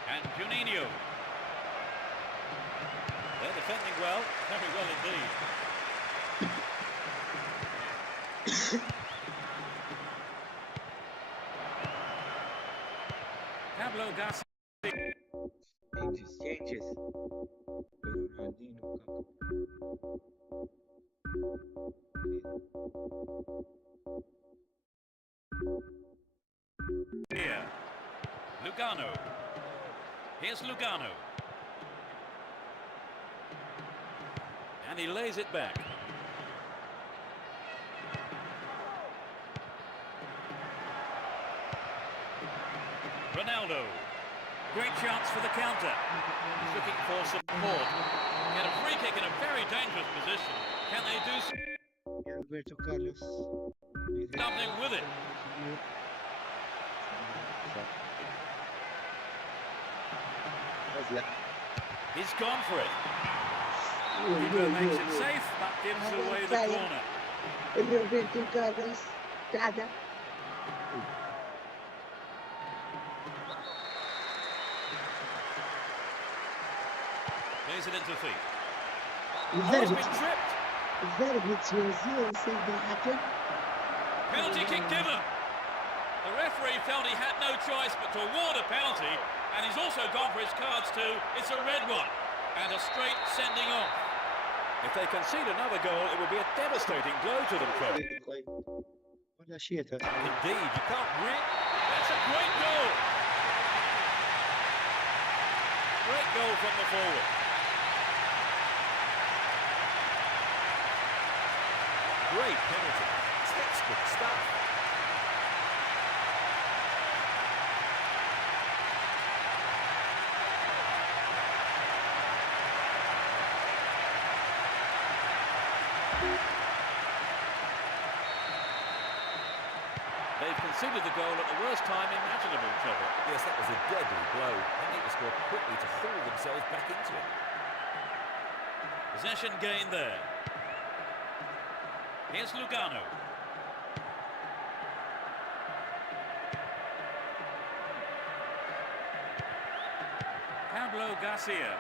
And Juninho. They're defending well, very well indeed. Pablo Garcia. Changes. Ronaldinho, Here. Lugano. Here's Lugano. And he lays it back. Ronaldo. Great chance for the counter. He's looking for support. Get a free kick in a very dangerous position. Can they do Roberto Carlos. something with it? He's gone for it. Keeper makes it safe, but gives away the corner. Roberto Carlos. Cada. Plays it into feet. Is Oh, that he's a been bit? tripped. Is that a bit Brazil saying that happened? Penalty kick given. The referee felt he had no choice but to award a penalty, and he's also gone for his cards too. It's a red one, and a straight sending off. If they concede another goal, it will be a devastating blow to them, Trevor. Olha a Chita. Indeed, you can't really... That's a great goal. Great goal from the forward. Great penalty. Textbook stuff. They've conceded the goal at the worst time imaginable, Trevor. Yes, that was a deadly blow. They need to score quickly to haul themselves back into it. Possession gained there. Here's Lugano. Pablo Garcia.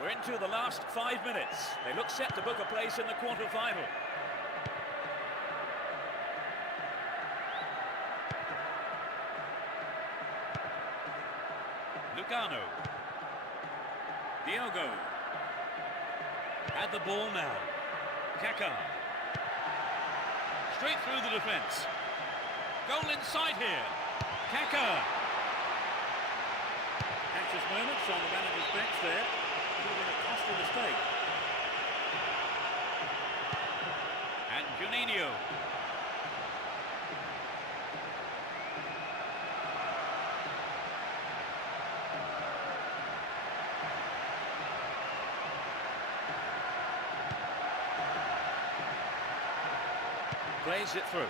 We're into the last 5 minutes. They look set to book a place in the quarter-final. Lugano. Diogo. Had the ball now. Kaka. Straight through the defence. Goal in sight here. Kaka. Anxious moments on the manager's bench there. Could have been a costly mistake. And Juninho. Plays it through.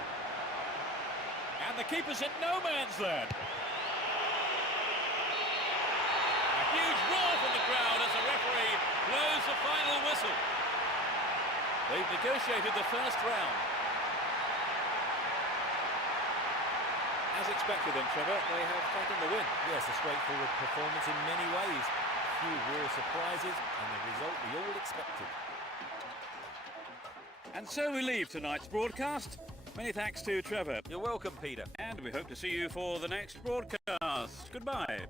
And the keeper's in no man's land. A huge roar from the crowd as the referee blows the final whistle. They've negotiated the first round. As expected then, Trevor, they have taken the win. Yes, a straightforward performance in many ways. Few real surprises and the result we all expected. And so we leave tonight's broadcast. Many thanks to Trevor. You're welcome, Peter. And we hope to see you for the next broadcast. Goodbye.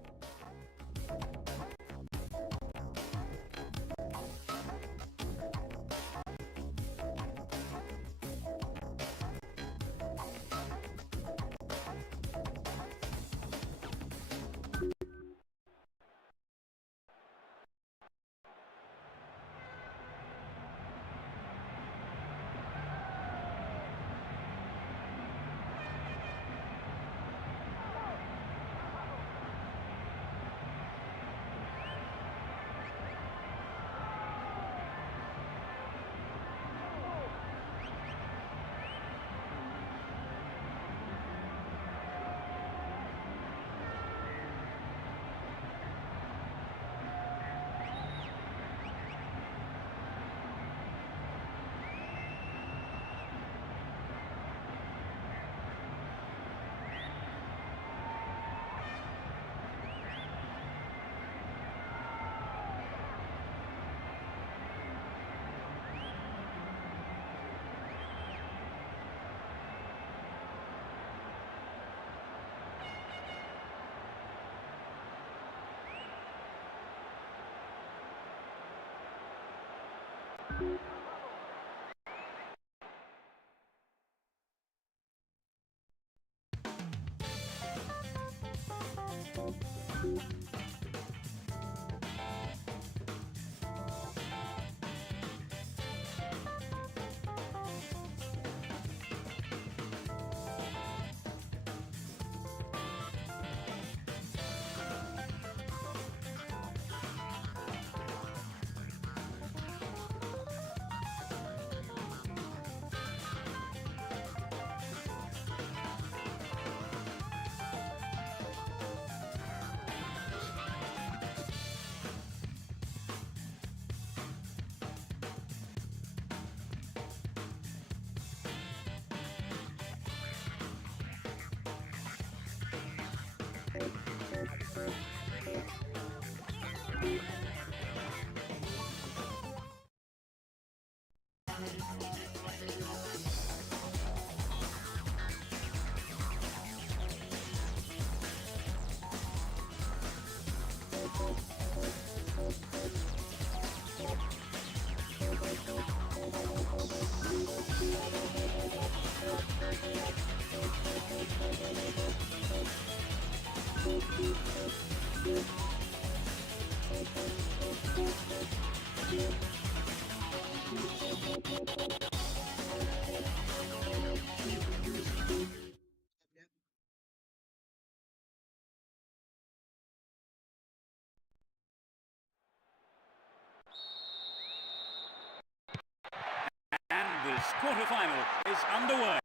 This quarter-final is underway.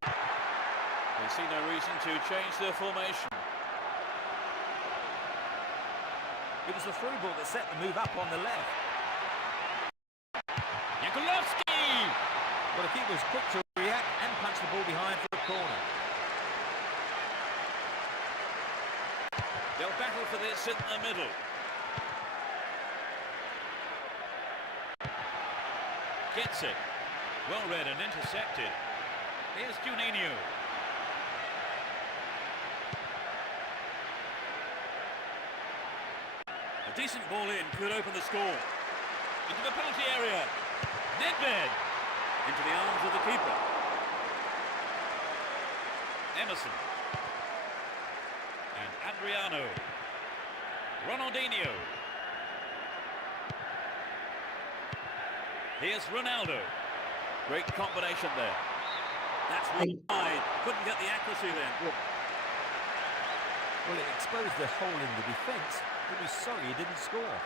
They see no reason to change their formation. It was the through ball that set the move up on the left. Yakulovsky! Well, the keeper was quick to react and punch the ball behind for the corner. They'll battle for this in the middle. Gets it. Well read and intercepted. Here's Juninho. A decent ball in could open the score. Into the penalty area. Nedved. Into the arms of the keeper. Emerson. And Adriano. Ronaldinho. Here's Ronaldo. Great combination there. That's wide. Couldn't get the accuracy then. Well, it exposed the hole in the defence. He'll be sorry he didn't score.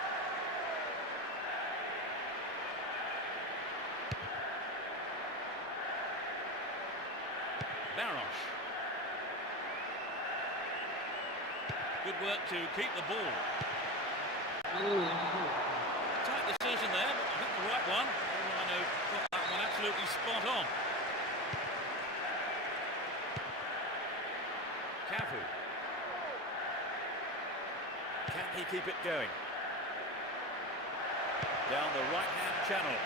Baros. Good work to keep the ball. Tight decision there, but I think the right one. Rhino got that one absolutely spot on. Cafu. Can he keep it going? Down the right-hand channel.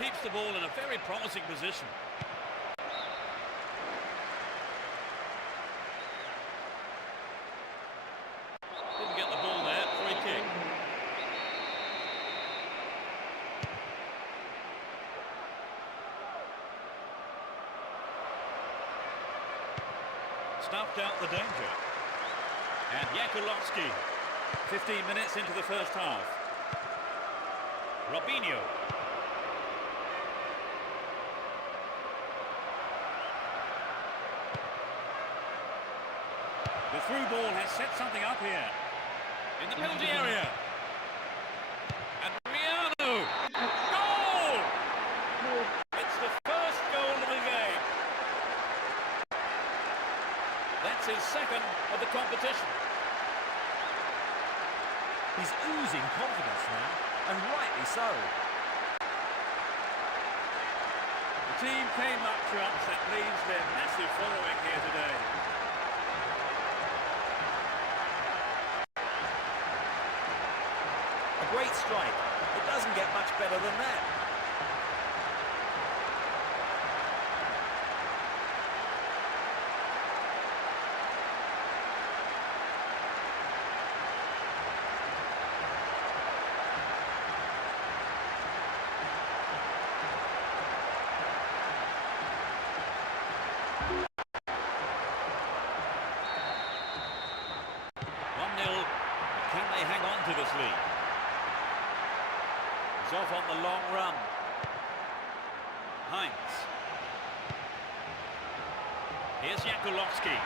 Keeps the ball in a very promising position. Didn't get the ball there, free kick. Snuffed out the danger. And Yakulovsky, 15 minutes into the first half. Robinho. The through ball has set something up here. In the penalty area. Adriano. Goal! It's the first goal of the game. That's his second of the competition. He's oozing confidence now, and rightly so. The team came up trumps. That leaves their massive following here today. A great strike. It doesn't get much better than that. Can they hang on to this lead? He's off on the long run. Heinz. Here's Yakulovsky.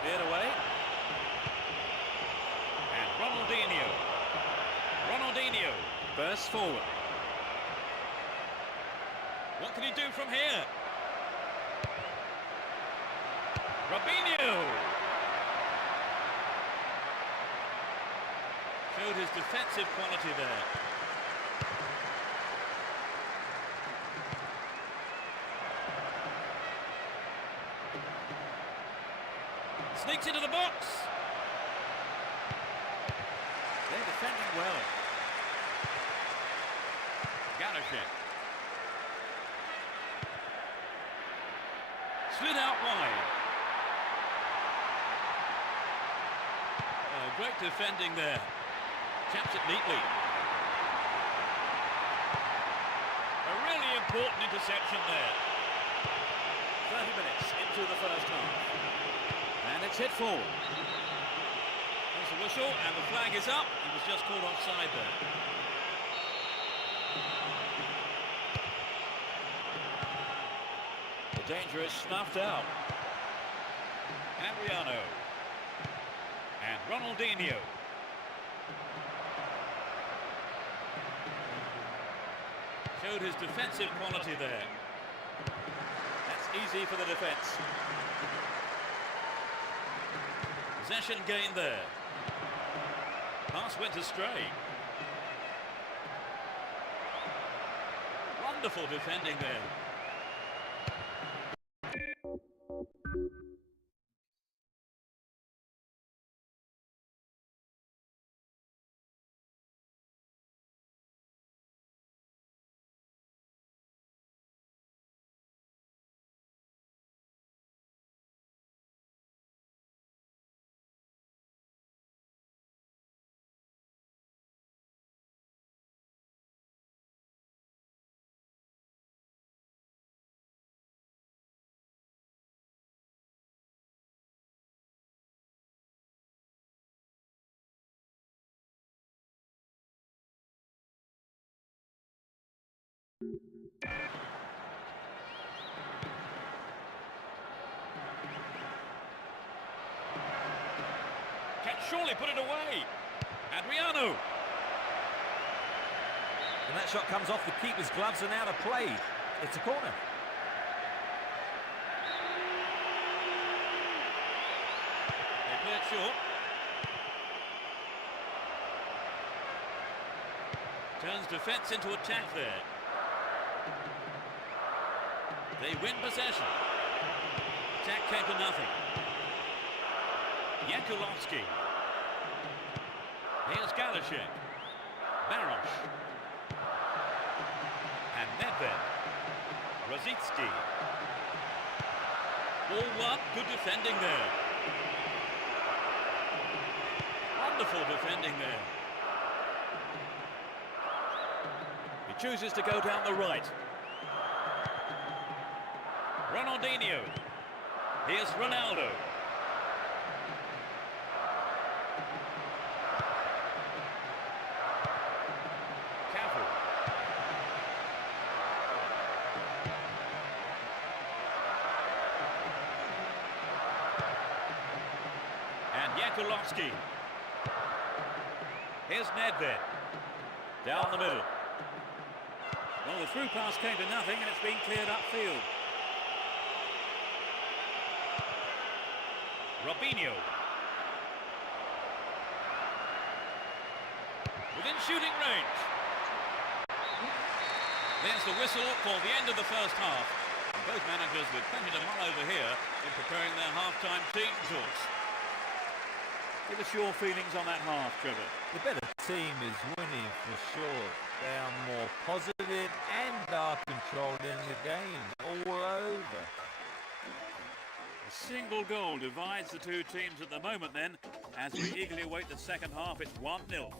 Cleared away. And Ronaldinho. Ronaldinho bursts forward. What can he do from here? Robinho! Showed his defensive quality there. Sneaks into the box. They're defending well. Ganashek. Slid out wide. Great defending there. Chaps it neatly. A really important interception there. 30 minutes into the first half. And it's hit forward. There's the whistle and the flag is up. He was just caught offside there. The danger is snuffed out. Adriano. And Ronaldinho. Showed his defensive quality there. That's easy for the defence. Possession gained there. Pass went astray. Wonderful defending there. Can surely put it away. Adriano. And that shot comes off the keeper's gloves and out of play. It's a corner. They play it short. Turns defence into attack there. They win possession. Attack came to nothing. Yakulovsky. Here's Galashek. Barosh. And Nedved. Rosicki. All one, good defending there. Wonderful defending there. He chooses to go down the right. Ronaldinho. Here's Ronaldo. Cafu. And Yakulovsky. Here's Nedved. Down the middle. Well, the through pass came to nothing and it's been cleared upfield. Robinho. Within shooting range. There's the whistle for the end of the first half. And both managers with plenty to mull over here in preparing their half-time team talks. Give us your feelings on that half, Trevor. The better team is winning for sure. They are more positive and are controlling the game all over. A single goal divides the two teams at the moment then. As we eagerly await the second half, it's 1-0.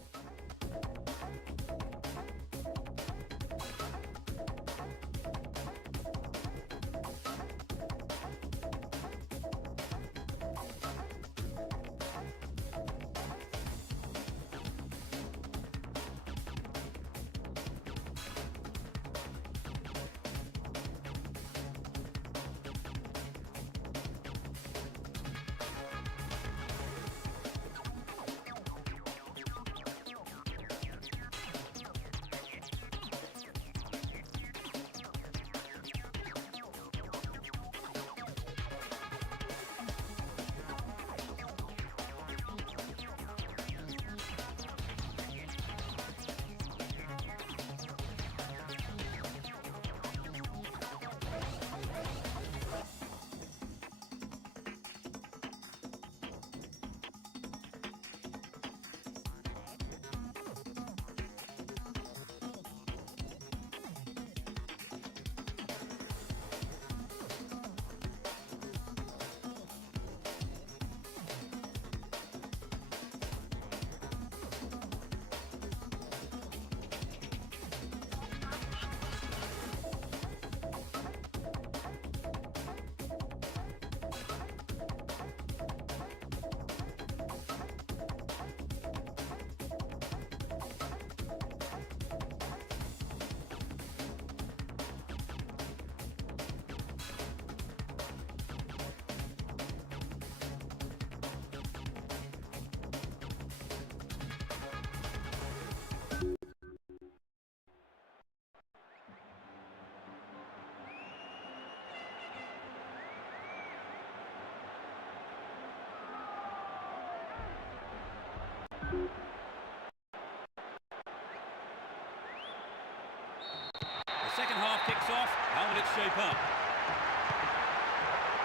The second half kicks off. How will it shape up?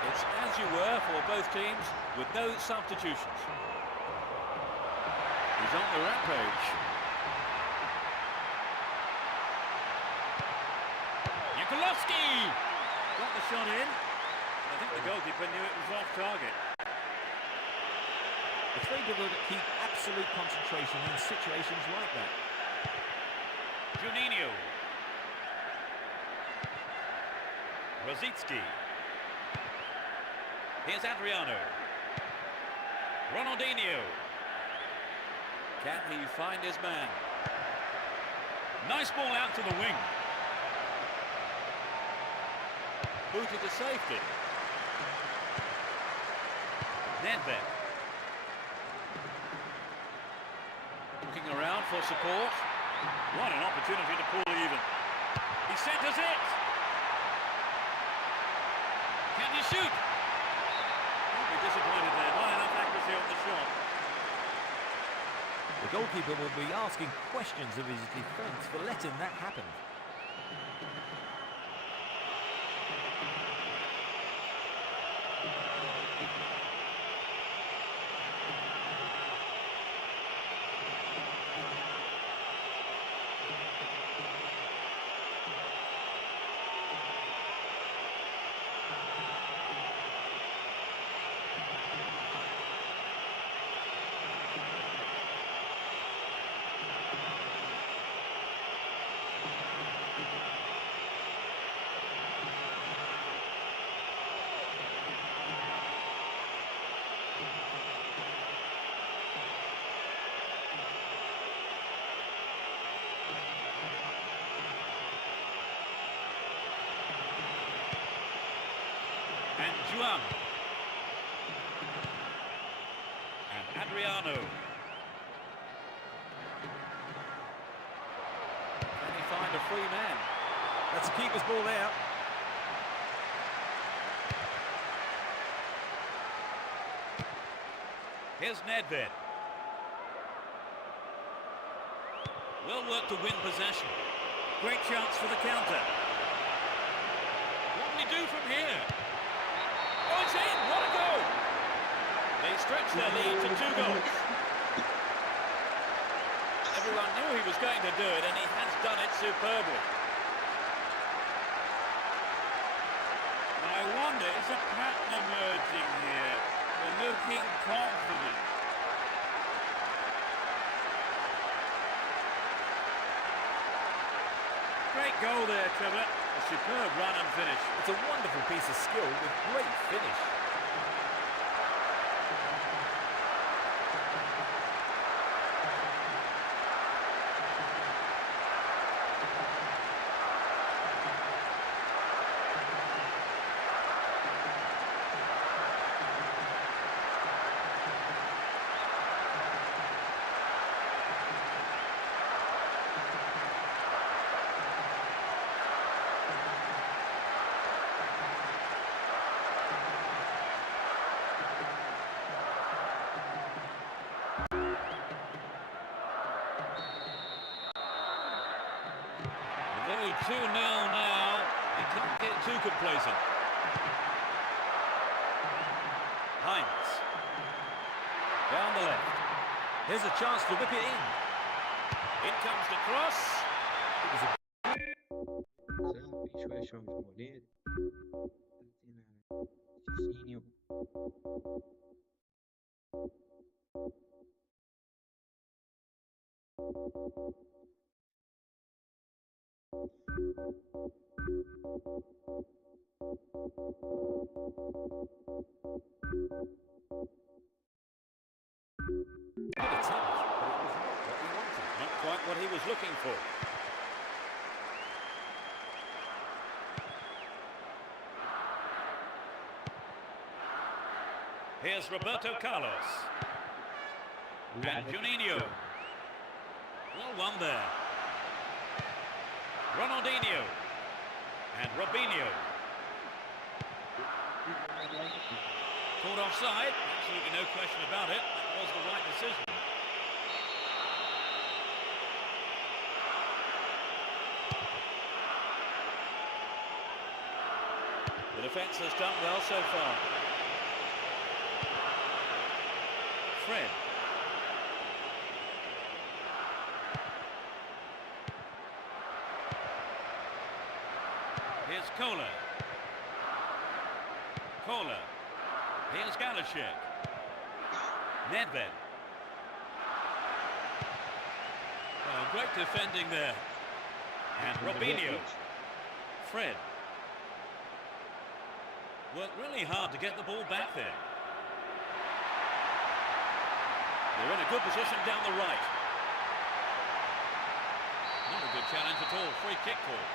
It's as you were for both teams with no substitutions. He's on the rampage. Yakulovsky! Got the shot in. I think the goalkeeper knew it was off target. It's very difficult to keep absolute concentration in situations like that. Juninho. Rosicki. Here's Adriano. Ronaldinho. Can he find his man? Nice ball out to the wing. booted to safety. Nedved. Looking around for support. What an opportunity to pull even. He centres it. Can he shoot? He'll be disappointed there. Not enough accuracy on the shot. The goalkeeper will be asking questions of his defence for letting that happen. And Juan. And Adriano. Can he find a free man? That's a keeper's ball there. Here's Nedved. Well worked to win possession. Great chance for the counter. What will he do from here? Oh, it's in! What a goal! They stretch their lead to 2 goals. Everyone knew he was going to do it, and he has done it superbly. I wonder, is a pattern emerging here? They're looking confident. Great goal there, Trevor. A superb run and finish. It's a wonderful piece of skill with great finish. Only 2-0 now. He can't get too complacent. Heinz. Down the left. Here's a chance to whip it in. In comes the cross. It was a شوية شوية مولد سينيو good attempt, but it was not what he wanted. Not quite what he was looking for. Here's Roberto Carlos. And Juninho. Well won there. Ronaldinho. And Robinho. Caught offside. Absolutely no question about it. That was the right decision. The defence has done well so far. Fred. Here's Kohler. Kohler. Here's Galashek. Nedved. Great defending there. And Robinho. Fred. Worked really hard to get the ball back there. They're in a good position down the right. Not a good challenge at all. Free kick call.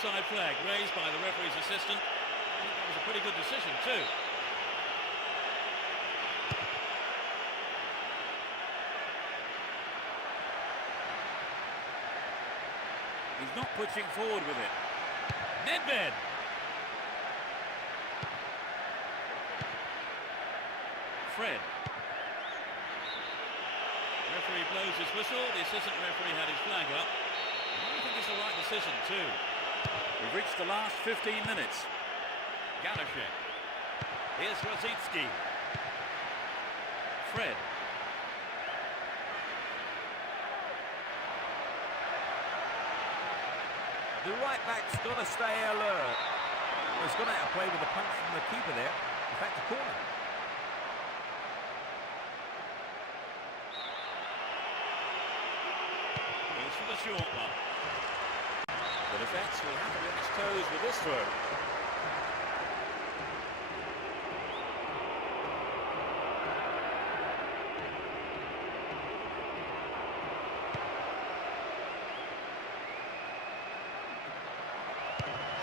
offside flag raised by the referee's assistant. I think that was a pretty good decision too. He's not pushing forward with it. Nedved. Fred. Referee blows his whistle. The assistant referee had his flag up. I think it's the right decision too. We've reached the last 15 minutes. Ganashek. Here's Rosicki. Fred. The right back's got to stay alert. Well, he's got to play with a punch from the keeper there. In fact, a corner. Goes for the short one. The defence will have to be on its toes with this throw.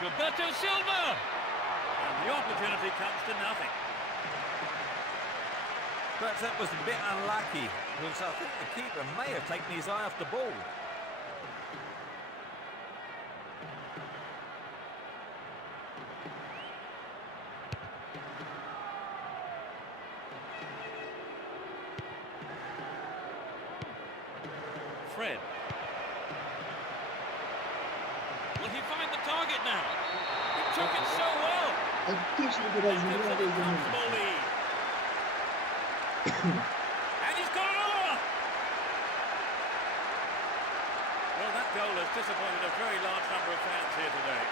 Gilberto Silva! And the opportunity comes to nothing. Perhaps that was a bit unlucky, because I think the keeper may have taken his eye off the ball. Fred. Will he find the target now? He took it so well. Отлично Gives разыграли them a игру. comfortable lead. And he's got another one. Well, that goal has disappointed a very large number of fans here today.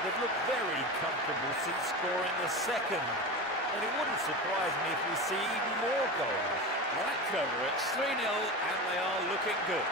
They've looked very comfortable since scoring the second. And it wouldn't surprise me if we see even more goals. Right, Trevor, it's 3-0 and they are looking good.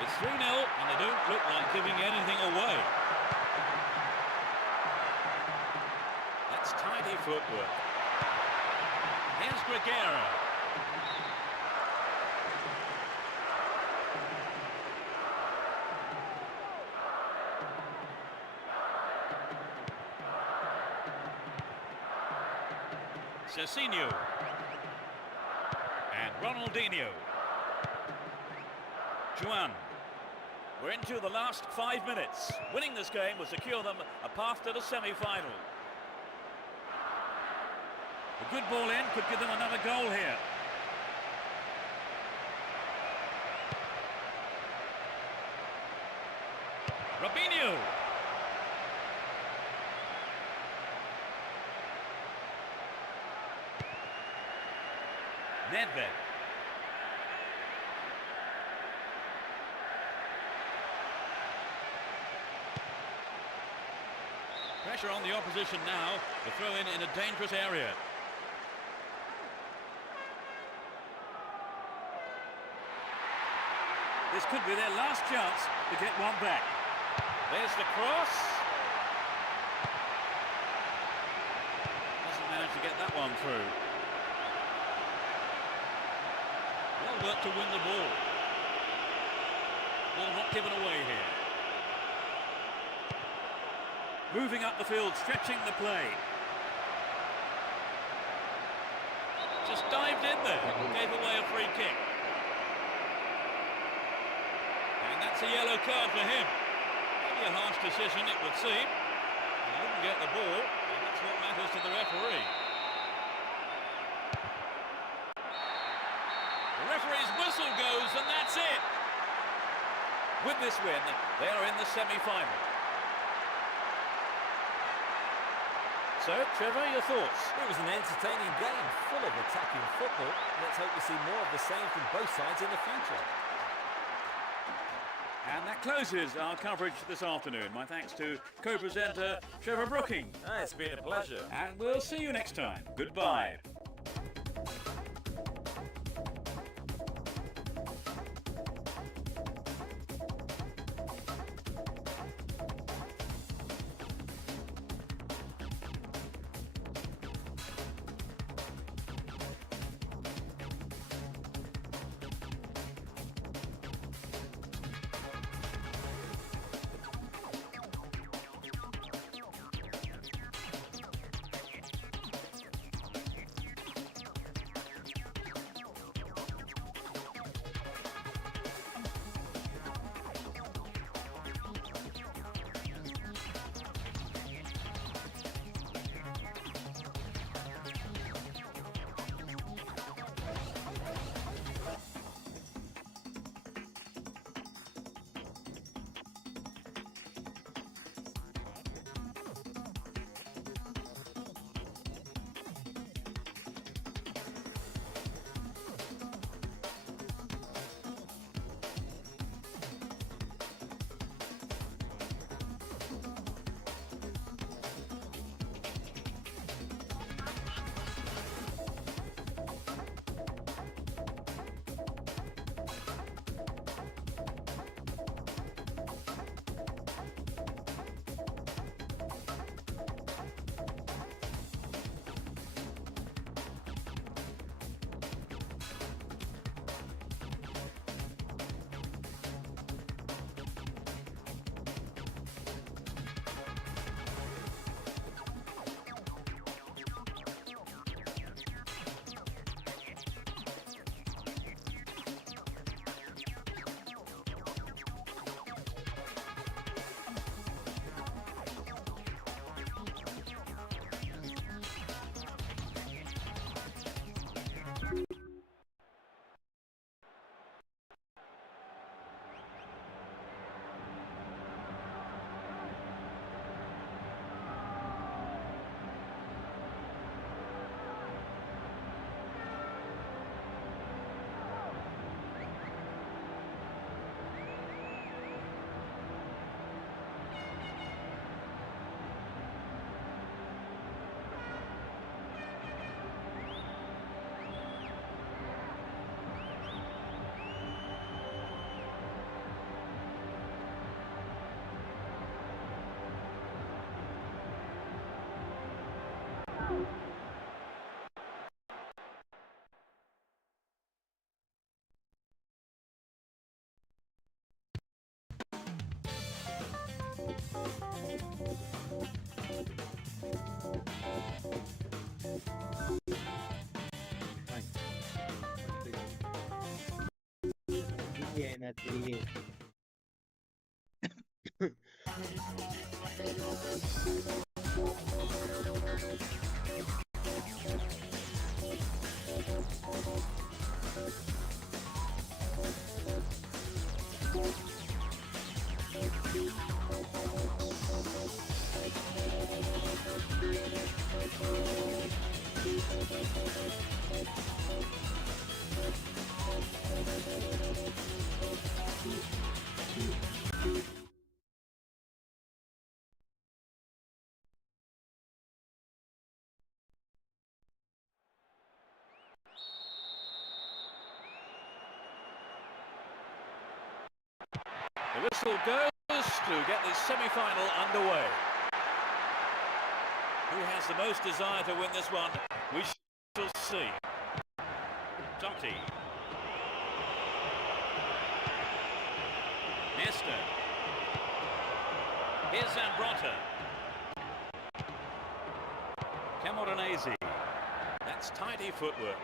It's 3-0 and they don't look like giving anything away. That's tidy footwork. Here's Gregera. Cecinho. And Ronaldinho. Juan. We're into the last 5 minutes. Winning this game will secure them a path to the semi-final. A good ball in could give them another goal here. Robinho. Nedved. Pressure on the opposition now. The throw in a dangerous area. This could be their last chance to get one back. There's the cross. Doesn't manage to get that one through. Well worked to win the ball. Ball not given away here. Moving up the field, stretching the play. Just dived in there. Gave away a free kick. And that's a yellow card for him. Maybe a harsh decision, it would seem. He wouldn't get the ball, and that's what matters to the referee. The referee's whistle goes, and that's it. With this win, they are in the semi-final. So, Trevor, your thoughts? It was an entertaining game, full of attacking football. Let's hope we see more of the same from both sides in the future. And that closes our coverage this afternoon. My thanks to co-presenter Trevor Brooking. It's been a pleasure. And we'll see you next time. Goodbye. Relive. The whistle goes to get this semi-final underway. Who has the most desire to win this one? We shall see. Totti. Nesta. Here's Zambrotta. Camoranesi. That's tidy footwork.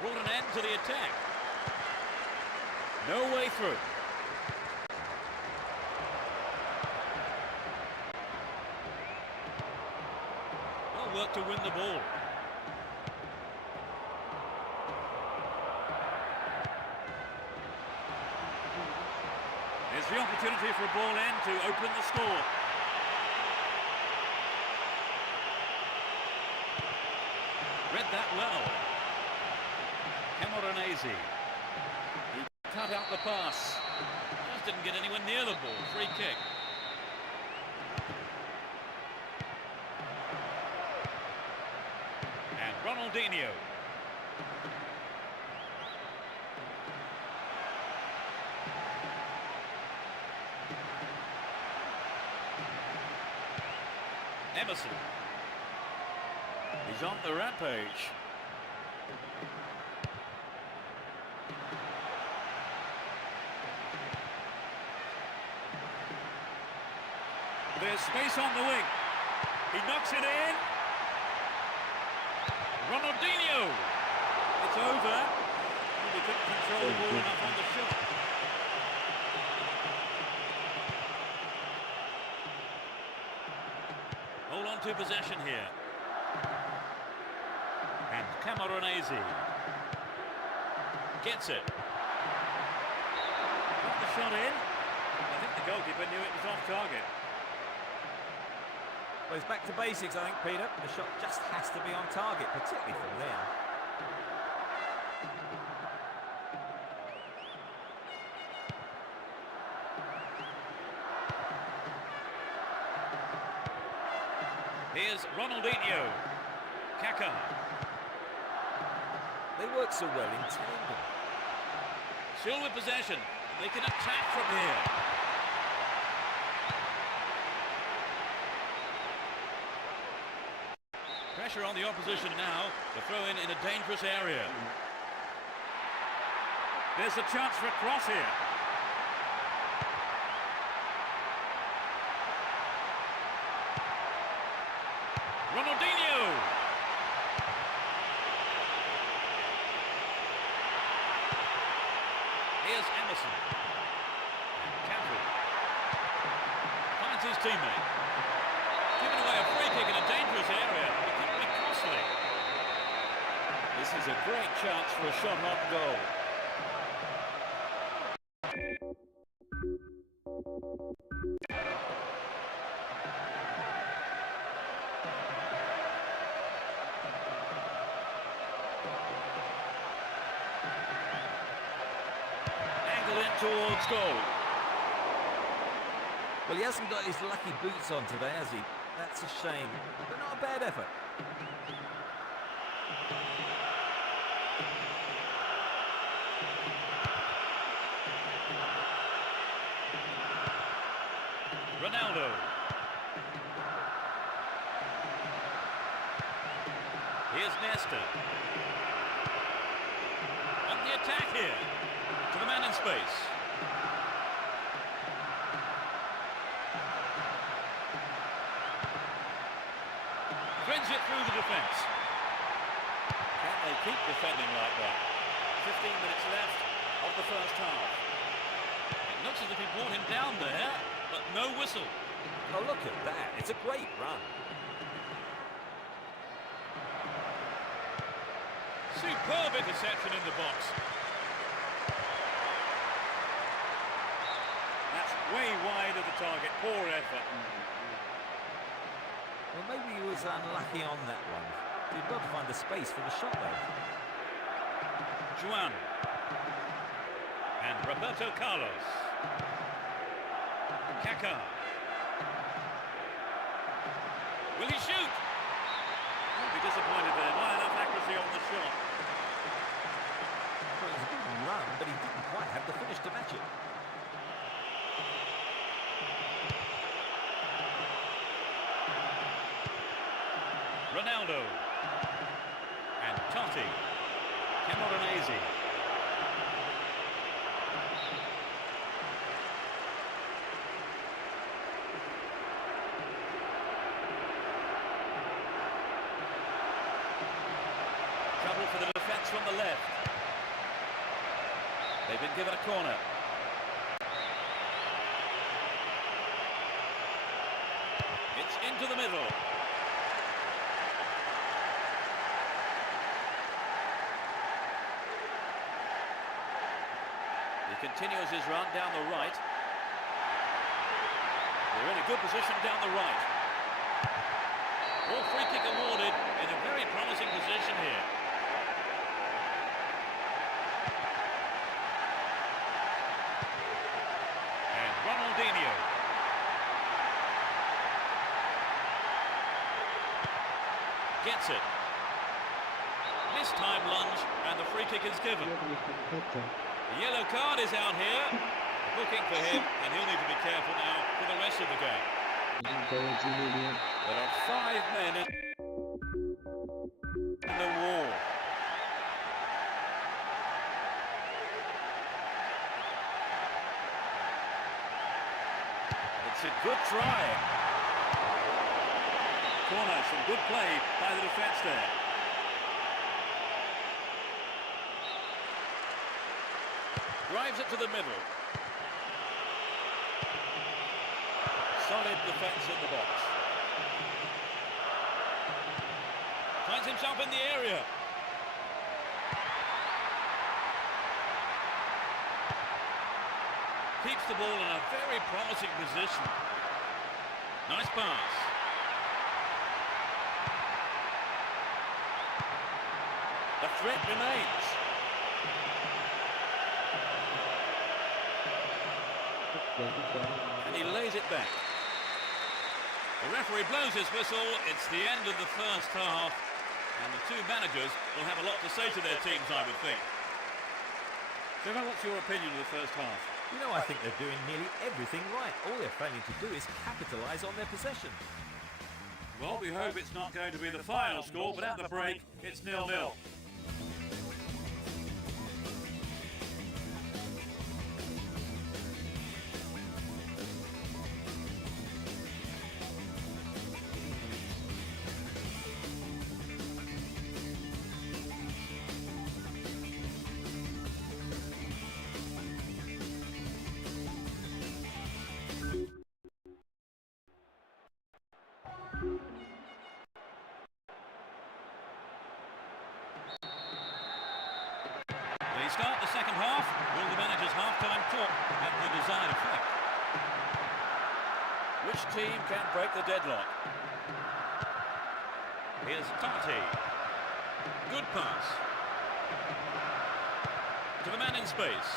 Brought an end to the attack. No way through. Well work to win the ball. There's the opportunity for a ball in to open the score. Read that well. Camoranesi. He cut out the pass. Just didn't get anywhere near the ball. Free kick. And Ronaldinho. Emerson. He's on the rampage. There's space on the wing. He knocks it in. Ronaldinho. It's over. He couldn't control the ball enough on the shot. Hold on to possession here. And Camoranesi gets it. Got the shot in. I think the goalkeeper knew it was off target. Well, it's back to basics, I think, Peter. The shot just has to be on target, particularly from there. Here's Ronaldinho. Kaká. They work so well in tandem. Still with possession. They can attack from here. Pressure on the opposition now. The throw in a dangerous area. There's a chance for a cross here. Ronaldinho. Here's Emerson. Campbell finds his teammate. Giving away a free kick in a dangerous area. It could be costly. This is a great chance for a shot on goal. Angle in towards goal. Well, he hasn't got his lucky boots on today, has he? That's a shame, but not a bad effort. Ronaldo. Here's Nesta. On the attack here. To the man in space. Threads it through the defence. Can they keep defending like that? 15 minutes left of the first half. Looks as if he brought him down there, but no whistle. Oh, look at that. It's a great run. Superb interception in the box. That's way wide of the target. Poor effort. Well, maybe he was unlucky on that one. Did not find the space for the shot, though. Juan. And Roberto Carlos. Kaká. Will he shoot? He'll be disappointed there. Not enough accuracy on the shot. Well, it was a good run, but he didn't quite have the finish to match it. Ronaldo. And Totti. Camoranesi. Trouble for the defence from the left. They've been given a corner. It's into the middle. He continues his run down the right. They're in a good position down the right. Well, free kick awarded in a very promising position here. And Ronaldinho. Gets it. Missed time lunge, and the free kick is given. The yellow card is out here. Booking for him, and he'll need to be careful now for the rest of the game. There are 5 men in the wall. It's a good try. Corner, some good play by the defence there. Drives it to the middle. Solid defence in the box. Finds himself in the area. Keeps the ball in a very promising position. Nice pass. The threat remains. And he lays it back. The referee blows his whistle. It's the end of the first half, and the two managers will have a lot to say to their teams, I would think. Trevor, what's your opinion of the first half? You know, I think they're doing nearly everything right. All they're failing to do is capitalise on their possession. Well, we hope it's not going to be the final score, but at the break, it's 0-0. They start the second half. Will the manager's half-time talk have the desired effect? Which team can break the deadlock? Here's Totti. Good pass. To the man in space.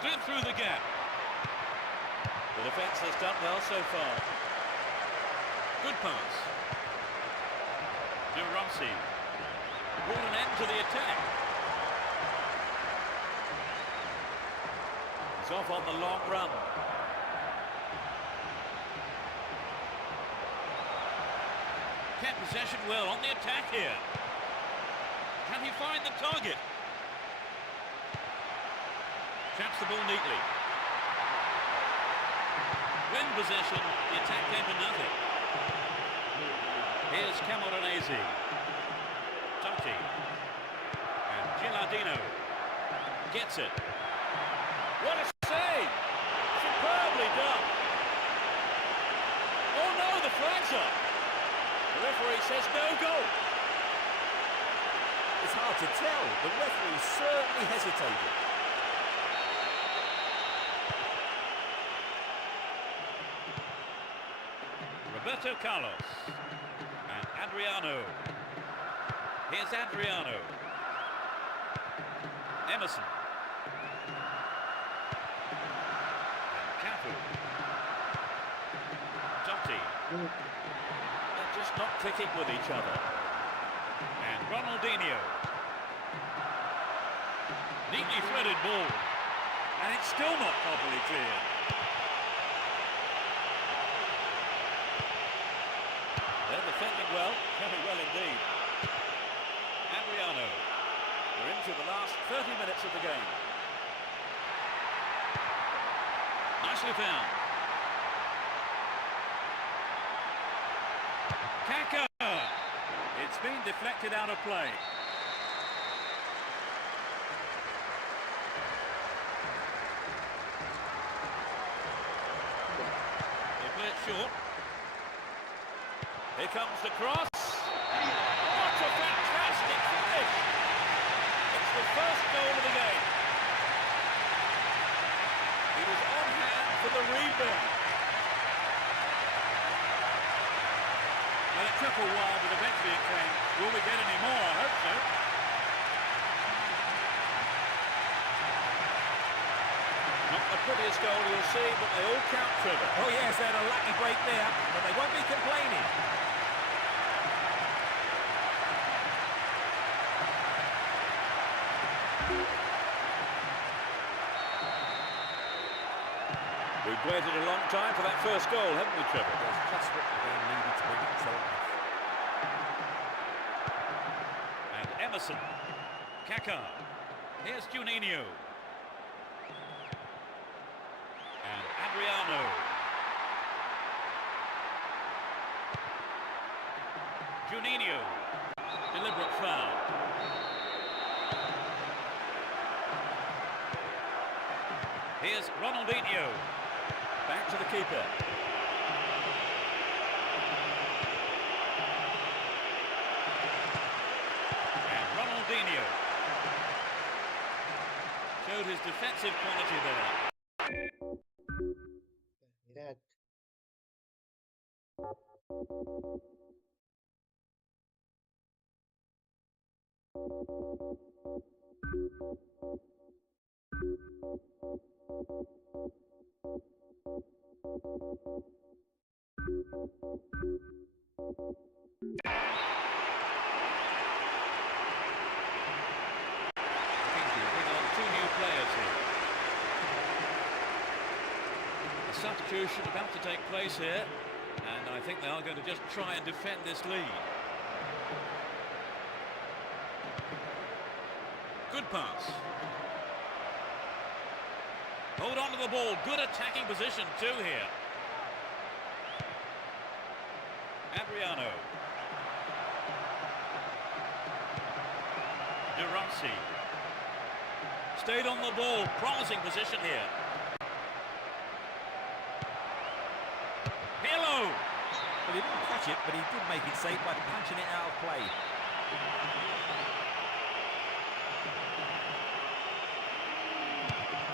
Slid through the gap. The defence has done well so far. Good pass. De Rossi. Brought an end to the attack. He's off on the long run. Kept possession well on the attack here. Can he find the target? Traps the ball neatly. Win possession, the attack came to nothing. Here's Camoranesi. Totti. And Gilardino gets it. What a save! flags up. The referee says no goal. It's hard to tell. The referee certainly hesitated. Roberto Carlos and Adriano. Here's Adriano. Emerson. And Cafu. Totti. They're just not clicking with each other. And Ronaldinho. Neatly threaded ball. And it's still not properly cleared. They're defending well, very well indeed. Adriano. We're into the last 30 minutes of the game. Nicely found. Kaka. It's been deflected out of play. They play it short. Here comes the cross. What a fantastic finish! It's the first goal of the game. He was on hand for the rebound. Well, it took a while, but eventually it came. Will we get any more? I hope so. Not the prettiest goal you'll see, but they all count, Trevor. Oh yes, they had a lucky break there, but they won't be complaining. We've waited a long time for that first goal, haven't we, Trevor? That's just what the game needed to bring it to life. And Emerson. Kaka. Here's Juninho. And Adriano. Juninho. Deliberate foul. Here's Ronaldinho. Back to the keeper. And Ronaldinho. Showed his defensive quality there. Irak. Substitution about to take place here, and I think they are going to just try and defend this lead. Good pass. Hold on to the ball. Good attacking position too here. Adriano. De Rossi. Stayed on the ball. Promising position here. Well, he didn't catch it, but he did make it safe by punching it out of play.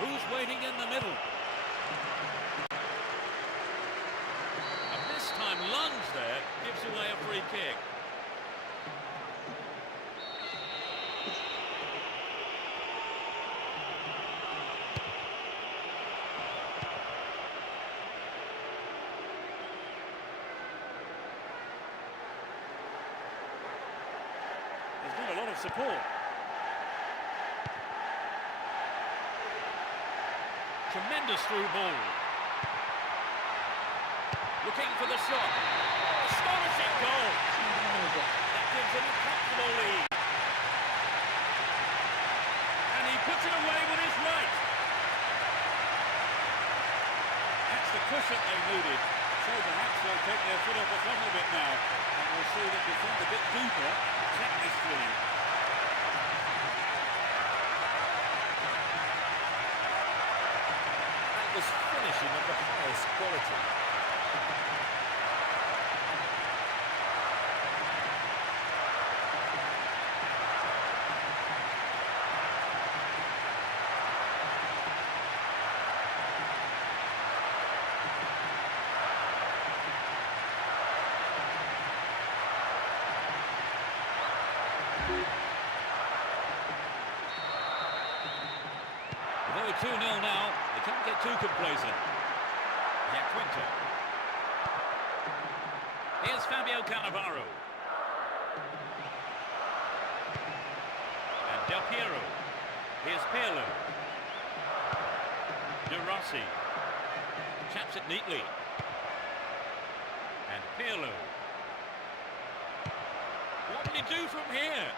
Who's waiting in the middle? And this time lunge there gives away a free kick. Support. Tremendous through ball. Looking for the shot. Astonishing goal. That gives him a comfortable lead. And he puts it away with his right. That's the cushion they needed. So perhaps they'll take their foot off the throttle a bit now. And we'll see them defend a bit deeper. Check this through. Was finishing of the highest quality. Although 2-0 now, they can't get too complacent. Quinto. Here's Fabio Cannavaro. And Del Piero. Here's Pirlo. De Rossi. Chaps it neatly. And Pirlo. What will he do from here?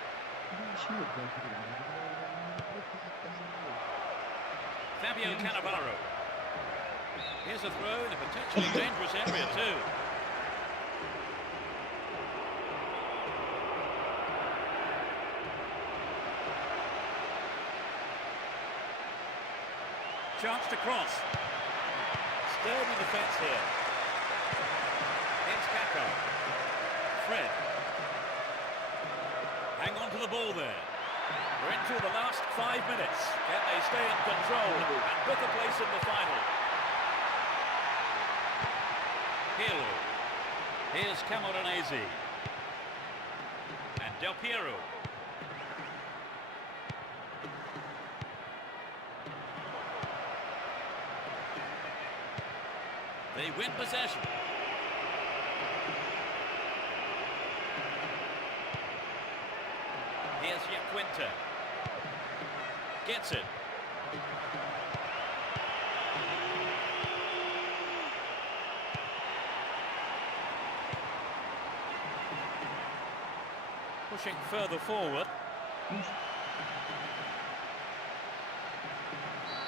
Fabio Cannavaro. Here's a throw in a potentially dangerous area too. Chance to cross. Sturdy defence here. It's Kakko. Fred. Hang on to the ball there. We're into the last 5 minutes. Can they stay in control and book a place in the final? Pirlo. Here's Camoranesi. And Del Piero. They win possession. Here's Yaquinta. Gets it. Pushing further forward.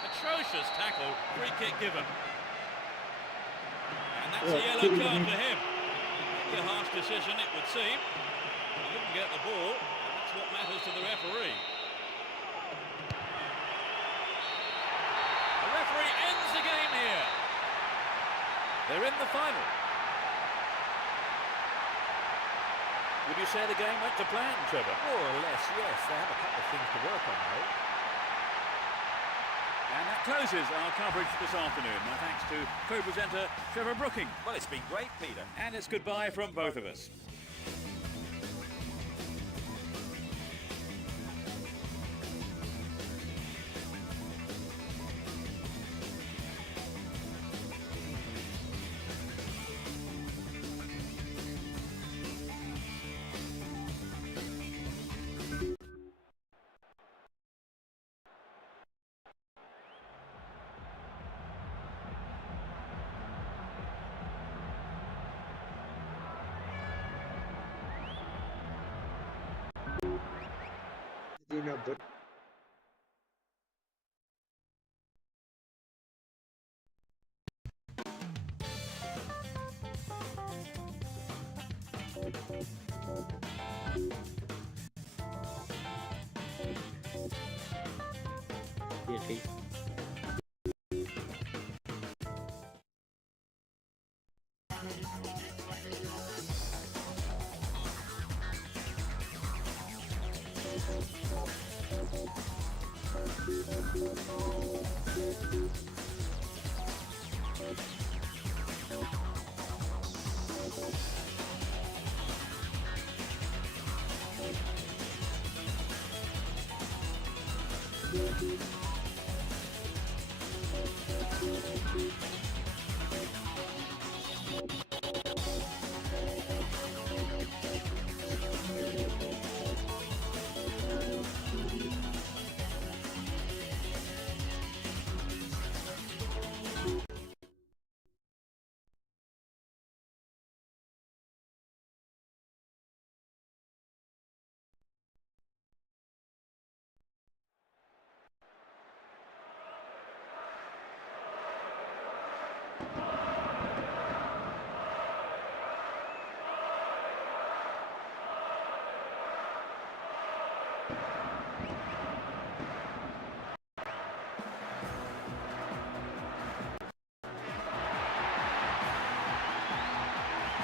Atrocious tackle, free kick given. And that's a yellow card to him. Maybe a harsh decision it would seem. He didn't get the ball, and that's what matters to the referee. The referee ends the game here. They're in the final. Would you say the game went to plan, Trevor? More or less, yes. They have a couple of things to work on, though. And that closes our coverage this afternoon. My thanks to co-presenter Trevor Brooking. Well, it's been great, Peter. And it's goodbye from both of us. But okay.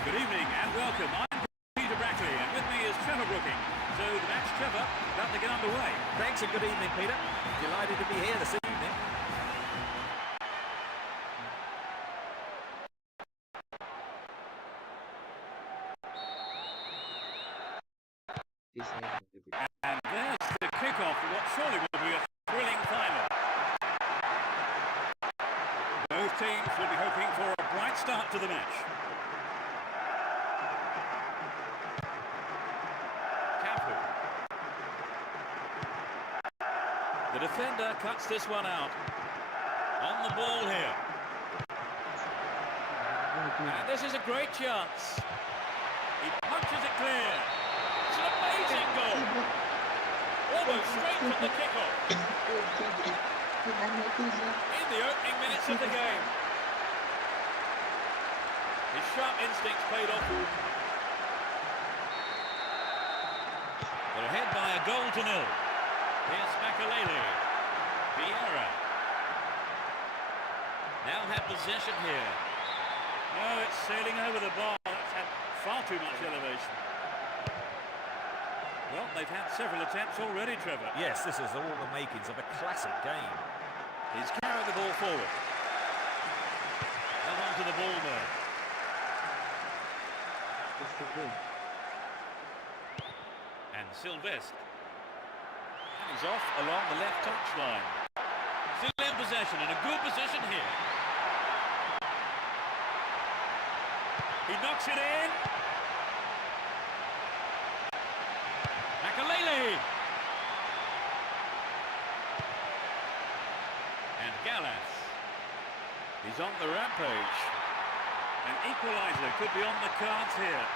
Good evening and welcome. I'm Peter Brackley and with me is Trevor Brooking. So the match, Trevor, about to get underway. Thanks and good evening, Peter. Delighted to be here this evening. this side of the pitch. And there's the kick-off to what surely will be a thrilling final. Both teams will be hoping for a bright start to the match. Cafu. The defender cuts this one out. On the ball here. And this is a great chance. He punches it clear. It's an amazing goal. Almost straight from the kickoff. In the opening minutes of the game. His sharp instincts paid off. They're ahead by a goal to nil. Here's Makalele. Vieira. Now have possession here. No, it's sailing over the bar. That's had far too much elevation. Well, they've had several attempts already, Trevor. Yes, this is all the makings of a classic game. He's carried the ball forward. Held on to the ball there. That's the goal. And Sylvestre. And he's off along the left touchline. Still in possession, in a good position here. He knocks it in. Makalele. And Gallas. He's on the rampage. An equaliser could be on the cards here.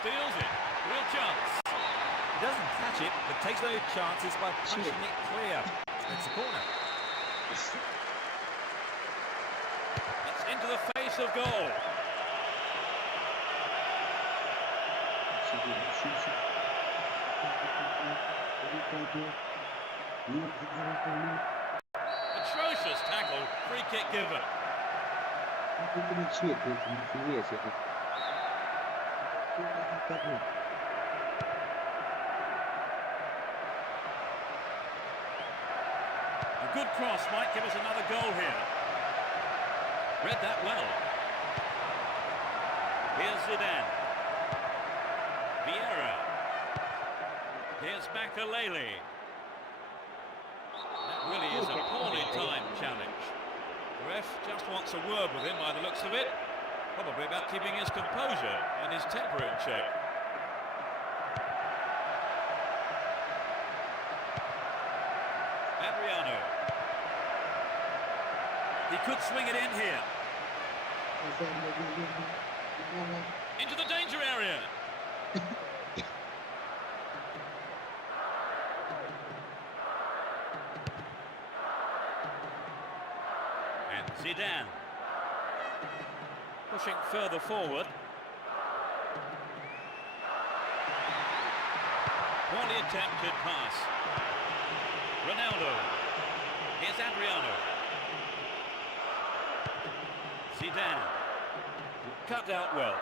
Steals it. Real chance. He doesn't catch it, but takes those chances by punching it clear. It's a corner. It's into the face of goal. Atrocious tackle. Free kick given. A good cross might give us another goal here. Read that well. Here's Zidane. Vieira. Here's Makalele. That really is a poorly timed challenge. The ref just wants a word with him by the looks of it. Probably about keeping his composure and his temper in check. Adriano. He could swing it in here. Into the danger area. And Zidane. Pushing further forward. Poorly attempted pass. Ronaldo. Here's Adriano. Zidane. Cut out well.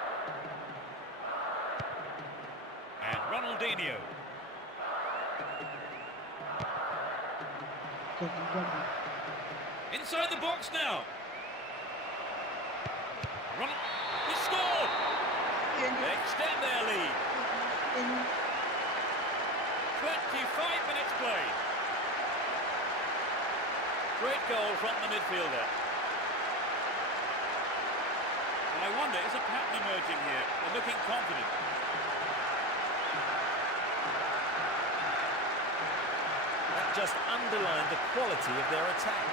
And Ronaldinho. Inside the box now. He scored! They extend their lead. 25 minutes played. Great goal from the midfielder. And I wonder, is a pattern emerging here? They're looking confident. That just underlined the quality of their attack.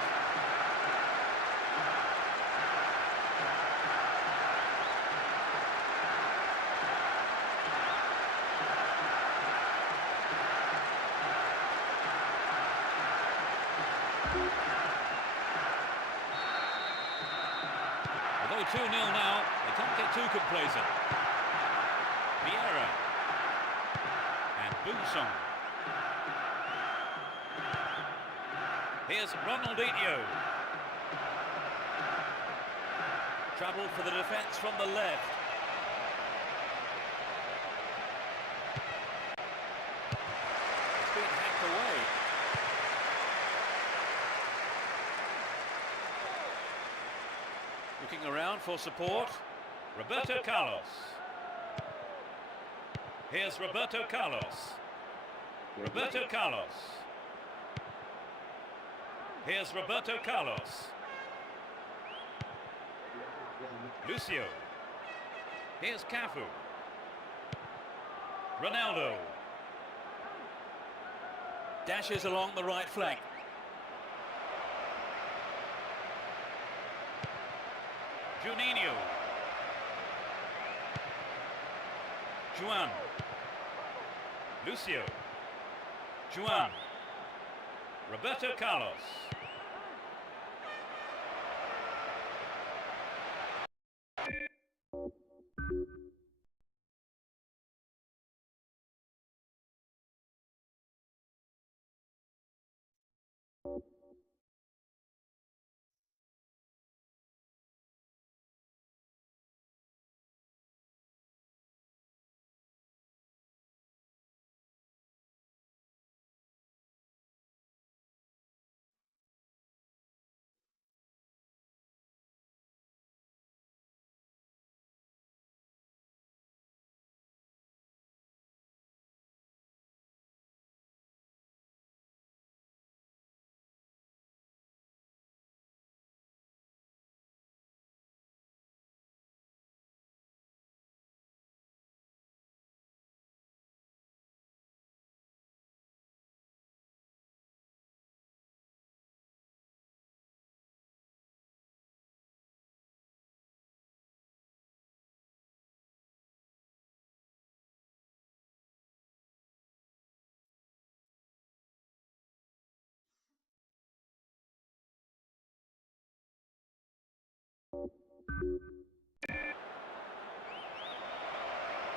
Although 2-0 now, they can't get too complacent. Vieira. And Buson. Here's Ronaldinho. Trouble for the defence from the left. It's been hacked away. Looking around for support. Roberto Carlos. Here's Roberto Carlos. Roberto Carlos. Here's Roberto Carlos. Lucio. Here's Cafu. Ronaldo. Dashes along the right flank. Juninho. Juan. Lucio. Juan. Roberto Carlos.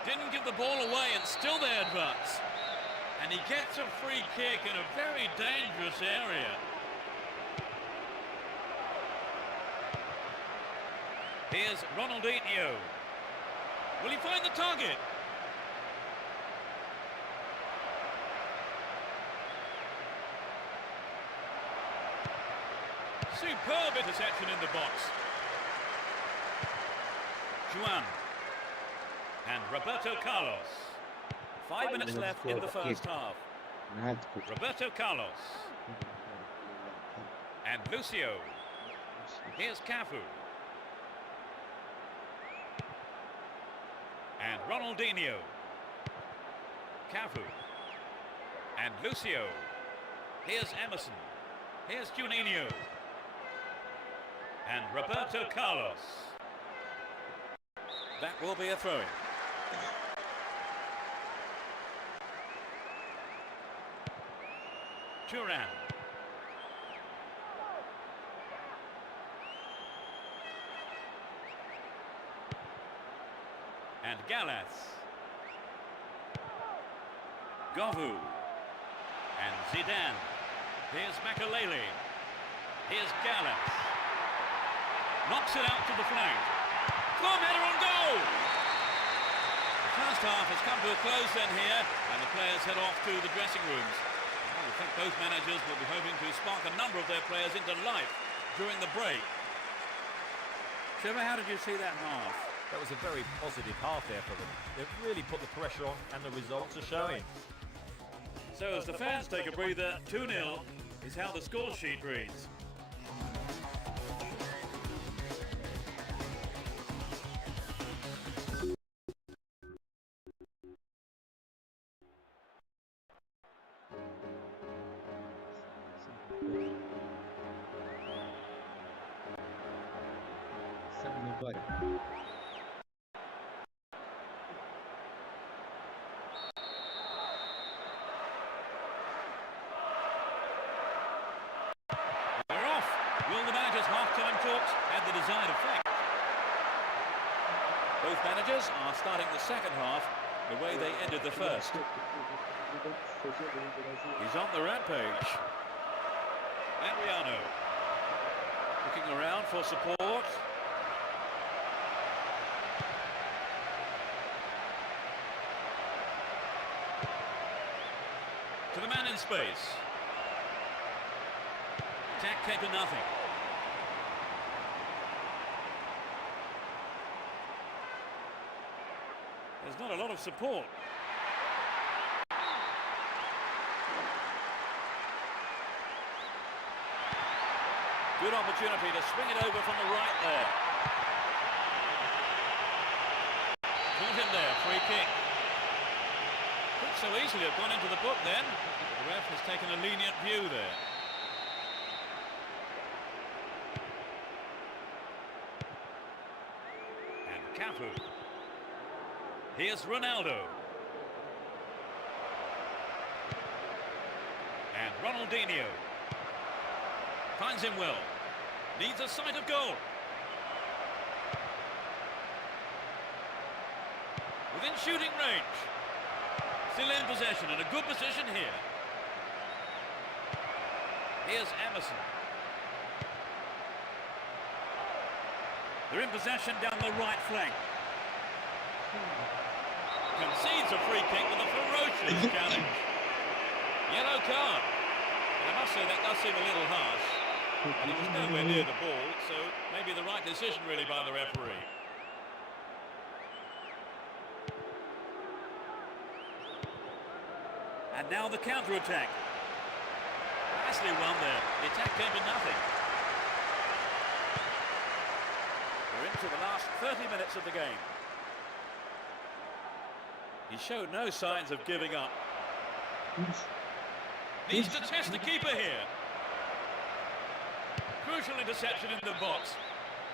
Didn't give the ball away and still they advance. And he gets a free kick in a very dangerous area. Here's Ronaldinho. Will he find the target? Superb interception in the box. Juan. And Roberto Carlos. 5 minutes left in the first half. Roberto Carlos. And Lucio. Here's Cafu. And Ronaldinho. Cafu. And Lucio. Here's Emerson. Here's Juninho. And Roberto Carlos. That will be a throw-in. Turan. And Gallas. Govu. And Zidane. Here's Makalele. Here's Gallas. Knocks it out to the flank. From header on goal! The first half has come to a close then here, and the players head off to the dressing rooms. I think both managers will be hoping to spark a number of their players into life during the break. Trevor, how did you see that half? That was a very positive half there for them. They've really put the pressure on, and the results are showing. So as the fans take a breather, 2-0 is how the score sheet reads. They're off. Will the managers' half-time talks have the desired effect? Both managers are starting the second half the way they ended the first. He's on the rampage. Adriano. Looking around for support. To the man in space. Attack came to nothing. There's not a lot of support. Good opportunity to swing it over from the right there. Caught him there, free kick. Could so easily have gone into the book then. The ref has taken a lenient view there. And Cafu. Here's Ronaldo. And Ronaldinho. Finds him well. Needs a sight of goal. Within shooting range. Still in possession and a good position here. Here's Emerson. They're in possession down the right flank. Concedes a free kick with a ferocious challenge. Yellow card. And I must say that does seem a little harsh. And he was nowhere near the ball, so maybe the right decision really by the referee. And now the counter-attack. Nicely won there. The attack came to nothing. We're into the last 30 minutes of the game. He showed no signs of giving up. Needs to test the keeper here. Crucial interception in the box.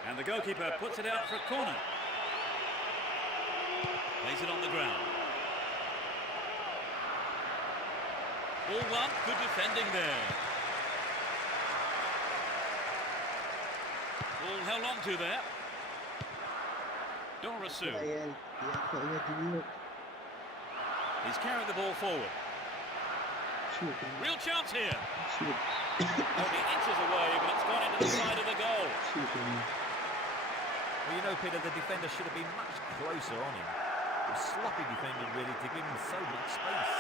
And the goalkeeper puts it out for a corner. Lays it on the ground. Ball one, good defending there. Ball held on to there. Dorisu. He's carrying the ball forward. Real chance here. Only inches away, but it's gone into the side of the goal. Well, you know, Peter, the defender should have been much closer on him. It was sloppy defending, really, to give him so much space.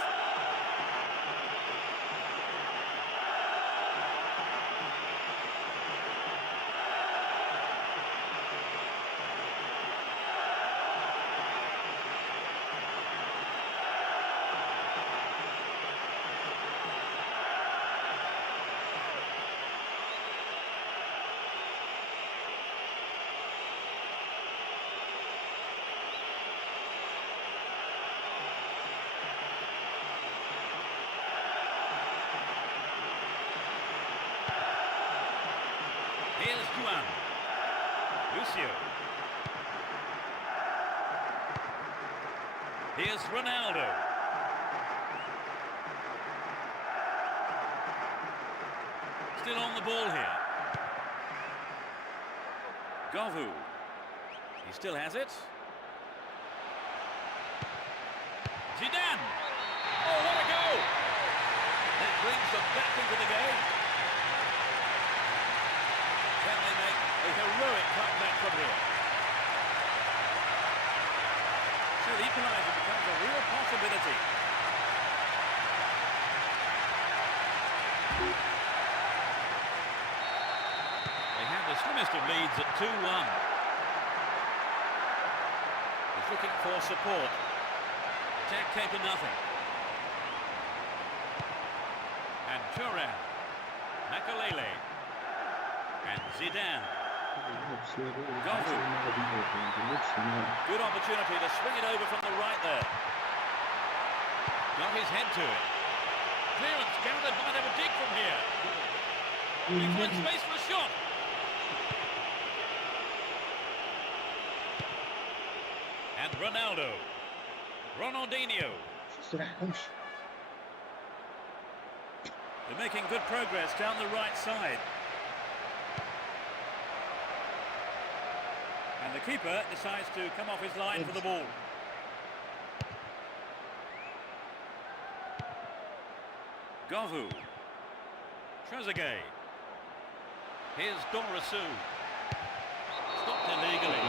Here's Juan. Lucio. Here's Ronaldo. Still on the ball here. Gavu. He still has it. Zidane. Oh, what a goal! That brings them back into the game. Can they make a heroic comeback from here? So the equaliser becomes a real possibility. They have the slimmest of leads at 2-1. He's looking for support. Attack came to nothing. And Thuram. Makalele. And Zidane. Gavu. Good opportunity to swing it over from the right there. Got his head to it. Clearance countered, might have a dig from here. He finds space for a shot. And Ronaldo. Ronaldinho. They're making good progress down the right side. And the keeper decides to come off his line for the ball. Gavu. Trezeguet. Here's Dorisu. Stopped illegally.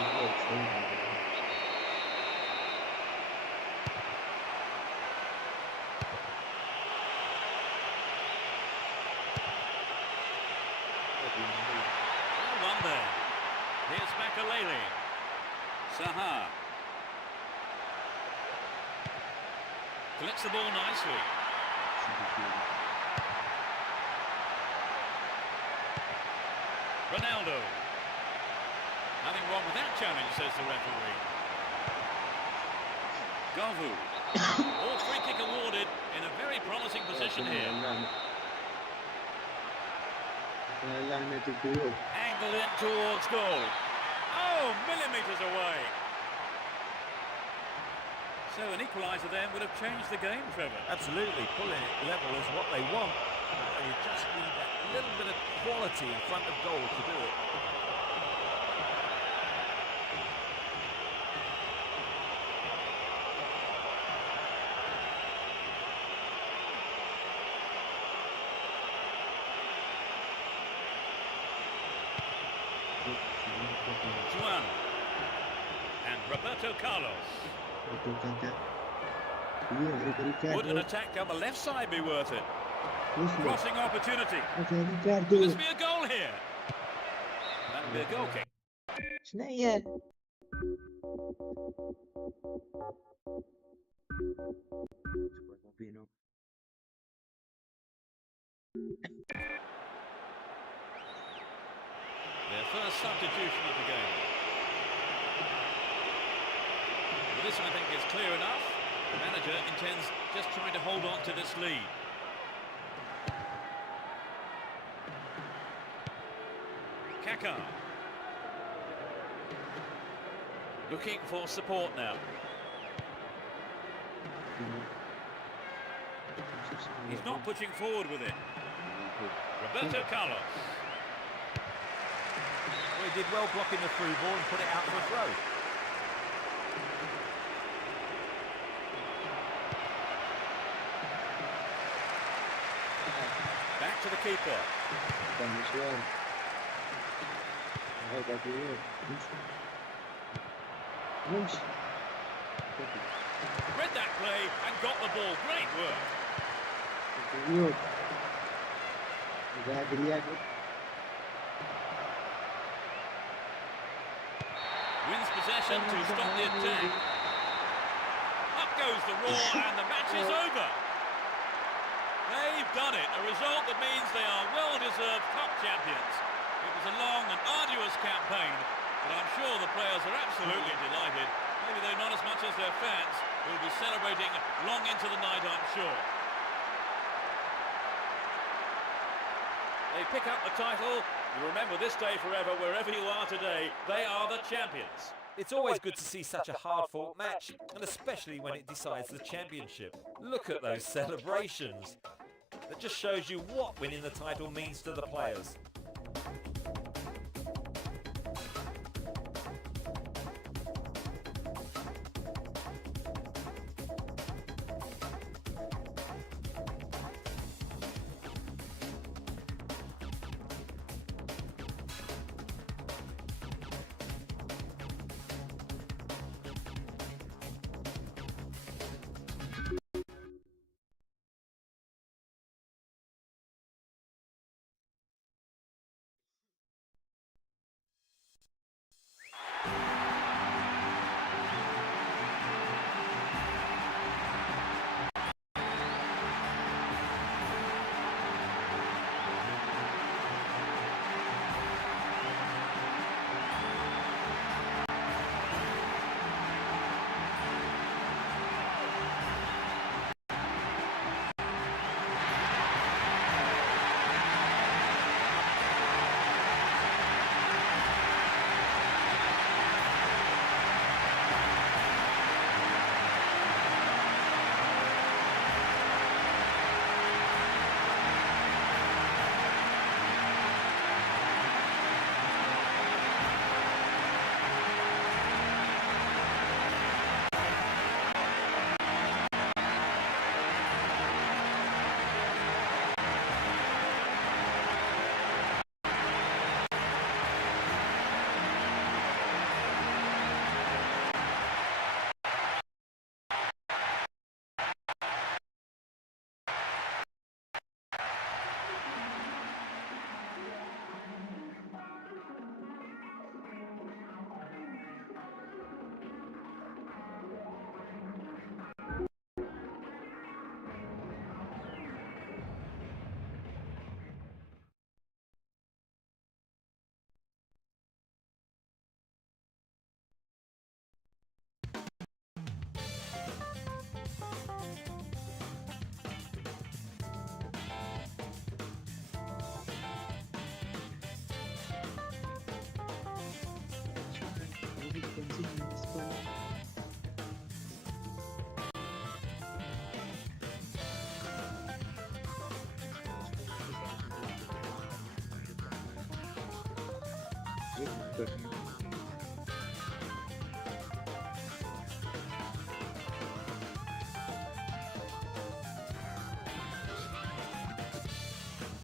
Well done there. Here's Makalele. Saha. Collects the ball nicely. Ronaldo. Nothing wrong with that challenge, says the referee. Gavu. All free kick awarded in a very promising position here. Angled in towards goal. Oh, millimetres away. So an equaliser then would have changed the game, Trevor. Absolutely, pulling it level is what they want. But they just need that little bit of quality in front of goal to do it. Juan. And Roberto Carlos. Would an attack on the left side be worth it? Crossing opportunity. Will this be a goal here? That would be a goal kick. شنو Their first substitution of the game. Well, this one I think is clear enough. The manager intends just trying to hold on to this lead. Kaká. Looking for support now. He's not pushing forward with it. Roberto Carlos. Well, he did well blocking the through ball and put it out for a throw. Back to the keeper. Read that play and got the ball. Great work. Wins possession to stop the attack. Up goes the roar and the match is over. They've done it. A result that means they are well-deserved cup champions. It was a long and arduous campaign, but I'm sure the players are absolutely delighted. Maybe they're not as much as their fans, who will be celebrating long into the night, I'm sure. They pick up the title. You remember this day forever, wherever you are today. They are the champions. It's always good to see such a hard-fought match, and especially when it decides the championship. Look at those celebrations. That just shows you what winning the title means to the players. This is